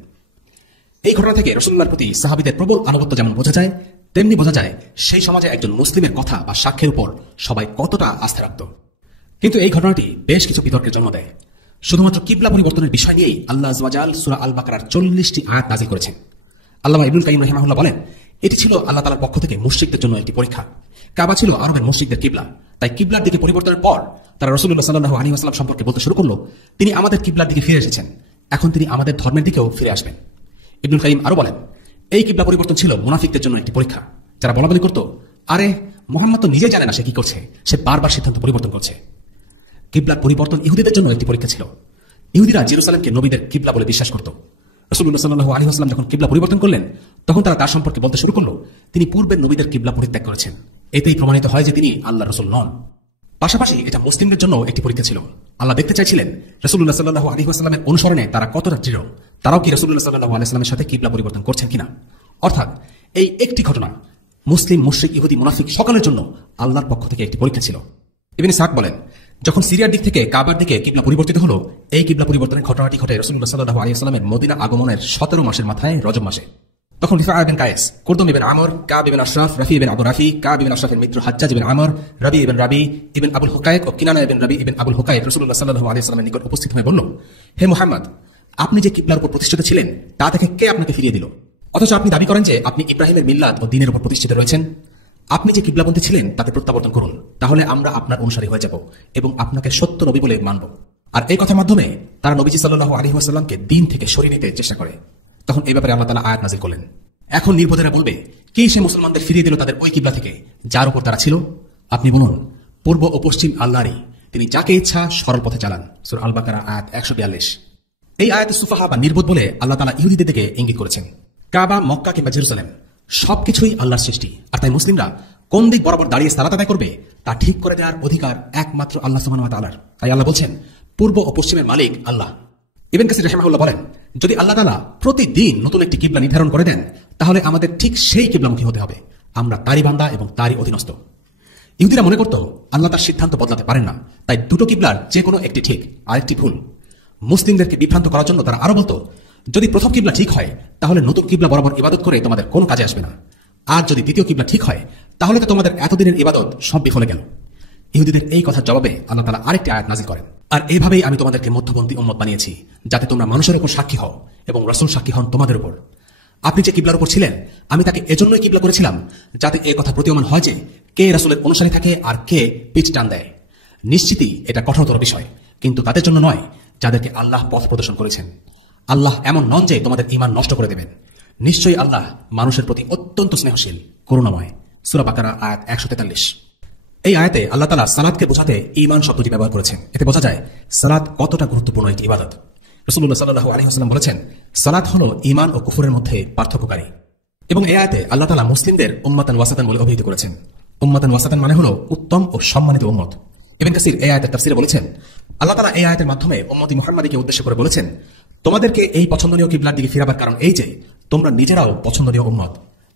এই ঘটনা থেকে রাসূলুল্লাহর প্রতি সাহাবীদের প্রবল আনুগত্য যেমন বোঝা যায়, তেমনি বোঝা যায় সেই সমাজে একজন মুসলিমের কথা বা সাক্ষ্যের উপর সবাই কতটা আস্থা রাখত। কিন্তু এই ঘটনাটি বেশ কিছু বিতর্কের জন্ম দেয়। শুধুমাত্র কিবলা পরিবর্তনের বিষয় নিয়েই আল্লাহ আযজা ওয়া জাল সূরা আল বাকারার 40টি আয়াত নাযিল করেছেন। আল্লামা ইবনুল কাইয়িম রাহিমাহুল্লাহ বলেন, এটি ছিল আল্লাহ তাআলার পক্ষ থেকে মুশরিকদের জন্য একটি পরীক্ষা। কাবা ছিল আরবের মুশরিকদের কিবলা, তাই কিবলার দিকে পরিবর্তনের পর তারা রাসূলুল্লাহ সাল্লাল্লাহু আলাইহি ওয়াসাল্লাম সম্পর্কে বলতে শুরু করলো, তিনি আমাদের কিবলার দিকে ফিরে এসেছেন, এখন তিনি আমাদের ধর্মের দিকেও ফিরে আসবেন। ইবনুল কাইয়িম আরো বলেন, এই কিবলা পরিবর্তন ছিল মুনাফিকদের জন্য একটি পরীক্ষা, যারা বলাবলি করত, আরে মুহাম্মদ তো নিজেই জানে না সে কি করছে, সে বারবার সিদ্ধান্ত পরিবর্তন করছে। কিবলার পরিবর্তন ইহুদিদের জন্য একটি পরীক্ষা ছিল। ইহুদিরা জেরুসালেমকে নবীদের কিবলা বলে বিশ্বাস করত। রাসূলুল্লাহ সাল্লাল্লাহু আলাইহি ওয়াসাল্লাম যখন কিবলা পরিবর্তন করলেন, তখন তারা তার সম্পর্কে বলতে শুরু করলো, তিনি পূর্বের নবীদের কিবলা পরিত্যাগ করেছেন। এতেই প্রমাণিত হয় যে তিনি আল্লাহর রাসূল নন। পাশাপাশি এটা মুসলিমদের জন্য একটি পরীক্ষা ছিল। আল্লাহ দেখতে চাইছিলেন রাসূলুল্লাহ সাল্লাল্লাহু আলাইহি ওয়াসাল্লামের অনুসরণে তারা কতটা দৃঢ়, তারাও কি রাসূলুল্লাহ সাল্লাল্লাহু আলাইহি ওয়াসাল্লামের সাথে কিবলা পরিবর্তন করছেন কিনা। অর্থাৎ এই একটি ঘটনা মুসলিম, মুশরিক, ইহুদি, মুনাফিক সকলের জন্য আল্লাহর পক্ষ থেকে একটি পরীক্ষা ছিল। ইবনে ইসহাক বলেন, যখন সিরিয়ার দিক থেকে কাবার দিকে কিবলা পরিবর্তিত হলো, এই কিবলা পরিবর্তনের ঘটনাটি ঘটে রাসূলুল্লাহ সাল্লাল্লাহু আলাইহি ওয়াসাল্লামের মদিনা আগমনের 17 মাসের মাথায় রজব মাসে। তখন রিফা ইবনে কায়েস, কুরদুম ইবনে আমর, কাব ইবনে আশরাফ, রাফি ইবনে আবু রাফি, কাব ইবনে আশরাফের মিত্র হাজ্জাজ ইবনে আমর, রাবি ইবনে রাবি ইবনে আবুল হুকায়ক ও কিনানা ইবনে রাবি ইবনে আবুল হুকায়ক রাসূলুল্লাহ সাল্লাল্লাহু আলাইহি ওয়াসাল্লামের নিকট উপস্থিত হয়ে বলল, হে মুহাম্মদ, আপনি যে কিবলার উপর প্রতিষ্ঠিত ছিলেন তা থেকে কে আপনাকে ফিরিয়ে দিল? অথচ আপনি দাবি করেন যে আপনি ইব্রাহিমের মিল্লাত ও দ্বীনের উপর প্রতিষ্ঠিত রয়েছেন। আপনি যে কিবলাপন্থী ছিলেন তাকে প্রত্যাবর্তন করুন, তাহলে আমরা আপনার অনুসারী হয়ে যাব এবং আপনাকে সত্য নবী বলে মানব। আর এই কথার মাধ্যমে তারা নবীজি সাল্লাল্লাহু আলাইহি ওয়াসাল্লামকে দ্বীন থেকে সরিয়ে নিতে চেষ্টা করে। তখন এই ব্যাপারে আল্লাহ তাআলা আয়াত নাযিল করলেন। এখন নির্বোধেরা বলবে, কে সে মুসলমানদের ফিরিয়ে দিল তাদের ওই কিবলা থেকে যার উপর তারা ছিল? আপনি বলুন, পূর্ব ও পশ্চিম আল্লাহরই, তিনি যাকে ইচ্ছা সরল পথে চালান। সূরা আল বাকারা আয়াত 142। এই আয়াতে সুফাহা বা নির্বোধ বলে আল্লাহ তাআলা ইহুদিদের দিকে ইঙ্গিত করেছেন। কাবা, মক্কা কিংবা জেরুসালেম সবকিছুই আল্লাহর সৃষ্টি, আর তাই মুসলিমরা কোন দিক বরাবর দাঁড়িয়ে সালাত আদায় করবে তা ঠিক করে দেওয়ার অধিকার একমাত্র আল্লাহ সুবহানাহু ওয়া তাআলার। তাই আল্লাহ বলছেন, পূর্ব ও পশ্চিমের মালিক আল্লাহ। ইবনে কাসির রাহিমাহুল্লাহ বলেন, যদি আল্লাহ তাআলা প্রতিদিন নতুন একটি কিবলা নির্ধারণ করে দেন, তাহলে আমাদের ঠিক সেই কিবলামুখী হতে হবে। আমরা তারই বান্দা এবং তারই অধীনস্থ। ইহুদিরা মনে করত আল্লাহ তার সিদ্ধান্ত বদলাতে পারেন না, তাই দুটো কিবলার যে কোনো একটি ঠিক আরেকটি ভুল। মুসলিমদেরকে বিভ্রান্ত করার জন্য তারা আরো বলতো, যদি প্রথম কিবলা ঠিক হয় তাহলে নতুন কিবলা বরাবর ইবাদত করে তোমাদের কোনো কাজে আসবে না, আর যদি দ্বিতীয় কিবলা ঠিক হয় তাহলে তো তোমাদের এতদিনের ইবাদত সব বিফলে গেল। ইহুদিদের এই কথার জবাবে আল্লাহ তাআলা আরেকটি আয়াত নাযিল করেন, আর এইভাবেই আমি তোমাদেরকে মধ্যপন্থী উম্মত বানিয়েছি, যাতে তোমরা মানুষের উপর সাক্ষী হও এবং রাসূল সাক্ষী হন তোমাদের উপর। আপনি যে কিবলার উপর ছিলেন, আমি তাকে এজন্যই কিবলা করেছিলাম যাতে এই কথা প্রতীয়মান হয় যে কে রাসূলের অনুসারী থাকে আর কে পিঠ টান দেয়। নিশ্চিতই এটা কঠোরতর বিষয়, কিন্তু তাদের জন্য নয় যাদেরকে আল্লাহ পথ প্রদর্শন করেছেন। আল্লাহ এমন নন যে তোমাদের ঈমান নষ্ট করে দেবেন। নিশ্চয়ই আল্লাহ মানুষের প্রতি অত্যন্ত স্নেহশীল, করুণাময়। সূরা বাকারা আয়াত 143। এই আয়াতে আল্লাহ তাআলা সালাতকে বোঝাতে ঈমান শব্দটি ব্যবহার করেছেন। এতে বোঝা যায় সালাত কতটা গুরুত্বপূর্ণ একটি ইবাদত। রাসূলুল্লাহ সাল্লাল্লাহু আলাইহি ওয়াসাল্লাম বলেছেন, সালাত হলো ঈমান ও কুফরের মধ্যে পার্থক্যকারী। এবং এই আয়াতে আল্লাহ তাআলা মুসলিমদের উম্মাতান ওয়াসাতান বলে অভিহিত করেছেন। উম্মাতান ওয়াসাতান মানে হলো উত্তম ও সম্মানিত উম্মত। ইবনে কাসির এই আয়াতের তাফসীরে বলেছেন, আল্লাহ তাআলা এই আয়াতের মাধ্যমে উম্মতি মুহাম্মাদীকে উদ্দেশ্য করে বলেছেন, তোমাদেরকে এই পছন্দনীয় কিবলার দিকে ফিরাবার কারণ এই যে তোমরা নিজেরাও পছন্দনীয় উম্মত।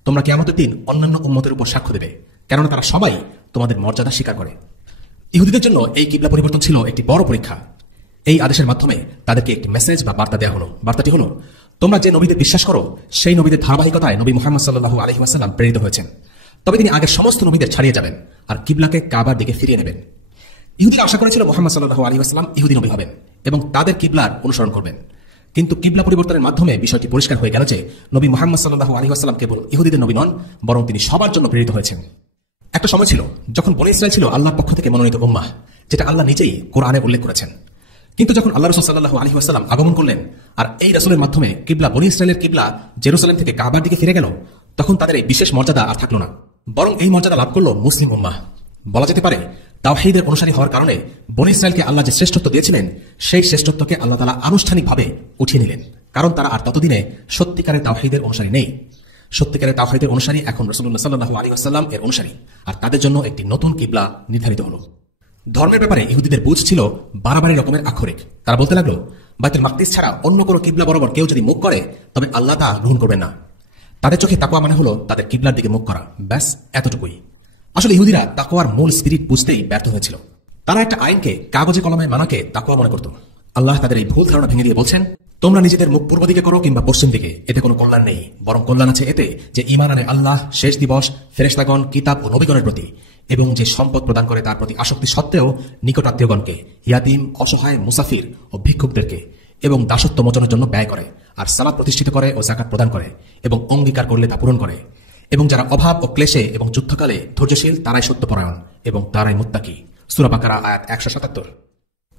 তোমরা কিয়ামতের দিন অন্যান্য উম্মতের উপর সাক্ষ্য দেবে, কেননা তারা সবাই তোমাদের মর্যাদা স্বীকার করে। ইহুদিদের জন্য এই কিবলা পরিবর্তন ছিল একটি বড় পরীক্ষা। এই আদেশের মাধ্যমে তাদেরকে একটি মেসেজ বা বার্তা দেওয়া হলো। বার্তাটি হলো, তোমরা যে নবীদের বিশ্বাস করো সেই নবীদের ধারাবাহিকতায় নবী মুহাম্মদ সাল্লাল্লাহু আলাইহি ওয়াসাল্লাম প্রেরিত হয়েছেন। তবে তিনি আগের সমস্ত নবীদের ছাড়িয়ে যাবেন আর কিবলাকে কাবার দিকে ফিরিয়ে নেবেন। ইহুদিরা আশা করেছিল মুহাম্মদ সাল্লাল্লাহু আলাইহি ওয়াসাল্লাম ইহুদি নবী হবেন এবং তাদের কিবলার অনুসরণ করবেন। কিন্তু কিবলা পরিবর্তনের মাধ্যমে বিষয়টি পরিষ্কার হয়ে গেল যে নবী মুহাম্মদ সাল্লাল্লাহু আলাইহি ওয়াসাল্লাম কেবল ইহুদিদের নবী নন, বরং তিনি সবার জন্য প্রেরিত হয়েছেন। একটা সময় ছিল যখন বনী ইসরাঈল ছিল আল্লাহর পক্ষ থেকে মনোনীত উম্মাহ, যেটা আল্লাহ নিজেই কোরআনে উল্লেখ করেছেন। কিন্তু যখন আল্লাহ রাসূল সাল্লাল্লাহু আলাইহি ওয়াসাল্লাম আগমন করলেন আর এই রাসূলের মাধ্যমে কিবলা বনী ইসরাঈলের কিবলা জেরুসালেম থেকে কাবার দিকে ফিরে গেল, তখন তাদের এই বিশেষ মর্যাদা আর থাকলো না, বরং এই মর্যাদা লাভ করলো মুসলিম উম্মাহ। বলা যেতে পারে তাওহীদের অনুসারী হওয়ার কারণে বনী ইসরাঈলকে আল্লাহ যে শ্রেষ্ঠত্ব দিয়েছিলেন, সেই শ্রেষ্ঠত্বকে আল্লাহ তাআলা আনুষ্ঠানিকভাবে উঠিয়ে নিলেন, কারণ তারা আর ততদিনে সত্যিকারের তাওহীদের অনুসারী নেই। সত্যিকারের তাওহীদের অনুসারী এখন রাসূলুল্লাহ সাল্লাল্লাহু আলাইহি ওয়াসাল্লাম এর অনুসারী, আর তাদের জন্য একটি নতুন কিবলা নির্ধারিত হলো। ধর্মের ব্যাপারে ইহুদিদের বুঝ ছিল বাড়াবাড়ি রকমের আক্ষরিক। তারা বলতে লাগলো, বাইতুল মাকদিস ছাড়া অন্য কোনো কিবলা বরাবর কেউ যদি মুখ করে তবে আল্লাহ তা গ্রহণ করবেন না। তাদের চোখে তাকওয়া মানে হলো তাদের কিবলার দিকে মুখ করা, ব্যাস এতটুকুই। আসলে ইহুদিরা তাকওয়ার মূল স্পিরিট বুঝতেই ব্যর্থ হয়েছিল। তারা একটা আইনকে কাগজে কলমে মানাকে তাকওয়া মনে করত। আল্লাহ তাদের এই ভুল ধারণা ভেঙে দিয়ে বলছেন, তোমরা নিজেদের মুখ পূর্ব দিকে করো কিংবা পশ্চিম দিকে, এতে কোনো কল্যাণ নেই, বরং কল্যাণ আছে এতে যে ঈমান আনে আল্লাহ, শেষ দিবস, ফেরেশতাগণ, কিতাব ও নবীগণের প্রতি, এবং যে সম্পদ প্রদান করে তার প্রতি আসক্তি সত্ত্বেও নিকট আত্মীয়গণকে, ইয়াতীম, অসহায়, মুসাফির ও ভিক্ষুকদেরকে, এবং দাসত্ব মোচনের জন্য ব্যয় করে, আর সালাত প্রতিষ্ঠিত করে ও যাকাত প্রদান করে, এবং অঙ্গীকার করলে তা পূরণ করে, এবং যারা অভাব ও ক্লেশে এবং যুদ্ধকালে ধৈর্যশীল তারাই সত্যপরায়ণ এবং তারাই মুত্তাকি। সূরা বাকারা আয়াত 177।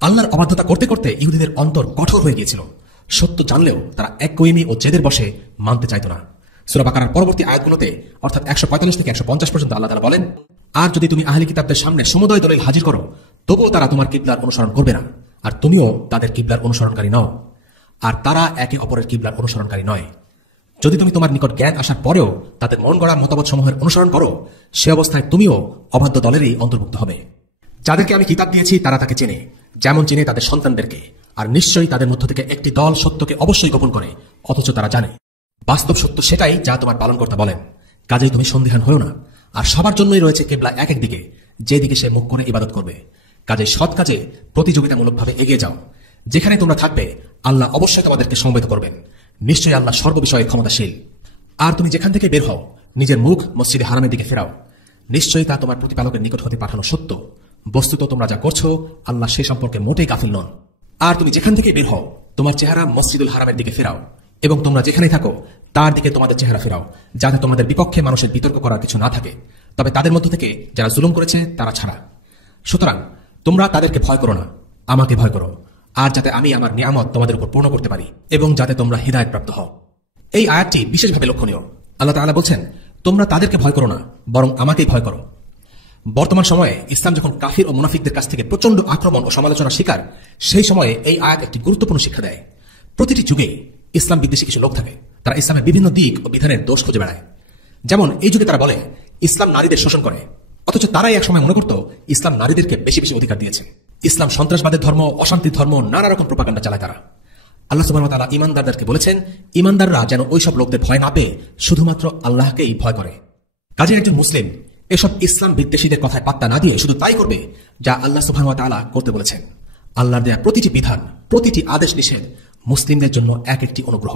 আল্লাহর অবাধ্যতা করতে করতে ইহুদিদের অন্তর কঠোর হয়ে গিয়েছিল। সত্য জানলেও তারা একগুঁয়েমি ও জেদের বশে মানতে চাইত না। সূরা বাকারার পরবর্তী আয়াতগুলোতে অর্থাৎ 145 থেকে 150 পর্যন্ত আল্লাহ তাআলা বলেন, আর যদি তুমি আহলে কিতাবদের সামনে সমুদয় দলিল হাজির করো, তবুও তারা তোমার কিবলার অনুসরণ করবে না, আর তুমিও তাদের কিবলার অনুসরণকারী নও, আর তারা একে অপরের কিবলার অনুসরণকারী নয়। যদি তুমি তোমার নিকট জ্ঞান আসার পরেও তাদের মন গড়া মতামত সমূহের অনুসরণ করো, সে অবস্থায় তুমিও অবাধ্য দলেরই অন্তর্ভুক্ত হবে। যাদেরকে আমি কিতাব দিয়েছি তারা তাকে চেনে, যেমন চেনে তাদের সন্তানদেরকে, আর নিশ্চয়ই তাদের মধ্য থেকে একটি দল সত্যকে অবশ্যই গোপন করে, অথচ তারা জানে বাস্তব সত্য সেটাই যা তোমার পালনকর্তা বলেন। কাজেই তুমি সন্দিহান হও না, আর সবার জন্যই রয়েছে কিবলা এক এক দিকে, যে দিকে সে মুখ করে ইবাদত করবে। কাজে সৎ কাজে প্রতিযোগিতামূলকভাবে এগিয়ে যাও। যেখানে তোমরা থাকবে আল্লাহ অবশ্যই তোমাদেরকে সমবেত করবেন। নিশ্চয়ই আল্লাহ সর্ববিষয়ে ক্ষমতাশীল। আর তুমি যেখান থেকে বের হও, নিজের মুখ মসজিদে হারামের দিকে ফেরাও। নিশ্চয়ই তা তোমার প্রতিপালকের নিকট হতে পাঠানো সত্য। বস্তুত তোমরা যা করছো আল্লাহ সে সম্পর্কে মোটেই গাফিল নন। আর তুমি যেখান থেকে বের হও, তোমার চেহারা মসজিদুল হারামের দিকে ফেরাও, এবং তোমরা যেখানে থাকো তার দিকে তোমাদের চেহারা ফেরাও, যাতে তোমাদের বিপক্ষে মানুষের বিতর্ক করার কিছু না থাকে, তবে তাদের মধ্য থেকে যারা জুলুম করেছে তারা ছাড়া। সুতরাং তোমরা তাদেরকে ভয় করো না, আমাকে ভয় করো, আর যাতে আমি আমার নিয়ামত তোমাদের উপর পূর্ণ করতে পারি এবং যাতে তোমরা হিদায়াত প্রাপ্ত হও। এই আয়াতটি বিশেষভাবে লক্ষণীয়। আল্লাহ তাআলা বলছেন, তোমরা তাদেরকে ভয় করো না, বরং আমাকেই ভয় করো। বর্তমান সময়ে ইসলাম যখন কাফির ও মুনাফিকদের কাছ থেকে প্রচন্ড আক্রমণ ও সমালোচনার শিকার, সেই সময়ে এই আয়াত একটি গুরুত্বপূর্ণ শিক্ষা দেয়। প্রতিটি যুগে ইসলাম বিদ্বেষী কিছু লোক থাকে, তারা ইসলামের বিভিন্ন দিক ও বিধানের দোষ খুঁজে বেড়ায়। যেমন এই যুগে তারা বলে ইসলাম নারীদের শোষণ করে, অথচ তারাই একসময় মনে করত ইসলাম নারীদেরকে বেশি বেশি অধিকার দিয়েছে। ইসলাম সন্ত্রাসবাদের ধর্ম, অশান্তির ধর্ম, নানা রকম প্রোপাগান্ডা চালায় তারা। আল্লাহ সুবহানাহু ওয়া তাআলা ঈমানদারদেরকে বলেছেন, ঈমানদাররা যেন ওইসব লোকদের ভয় না পেয়ে শুধুমাত্র আল্লাহকেই ভয় করে। কাজে একজন মুসলিম এসব ইসলাম বিদ্বেষীদের কথায় পাত্তা না দিয়ে শুধু তাই করবে যা আল্লাহ সুবহানাহু ওয়া তাআলা করতে বলেছেন। আল্লাহর দেয়া প্রতিটি বিধান, প্রতিটি আদেশ নিষেধ মুসলিমদের জন্য এক একটি অনুগ্রহ।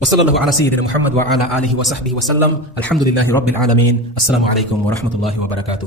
ওয়াসাল্লাল্লাহু আলা সাইয়্যিদিনা মুহাম্মদ ওয়া আলা আলিহি ওয়া সাহবিহি ওয়া সাল্লাম। আলহামদুলিল্লাহি রাব্বিল আলামিন। আসসালামু আলাইকুম ওয়া রাহমাতুল্লাহি ওয়া বারাকাতুহু।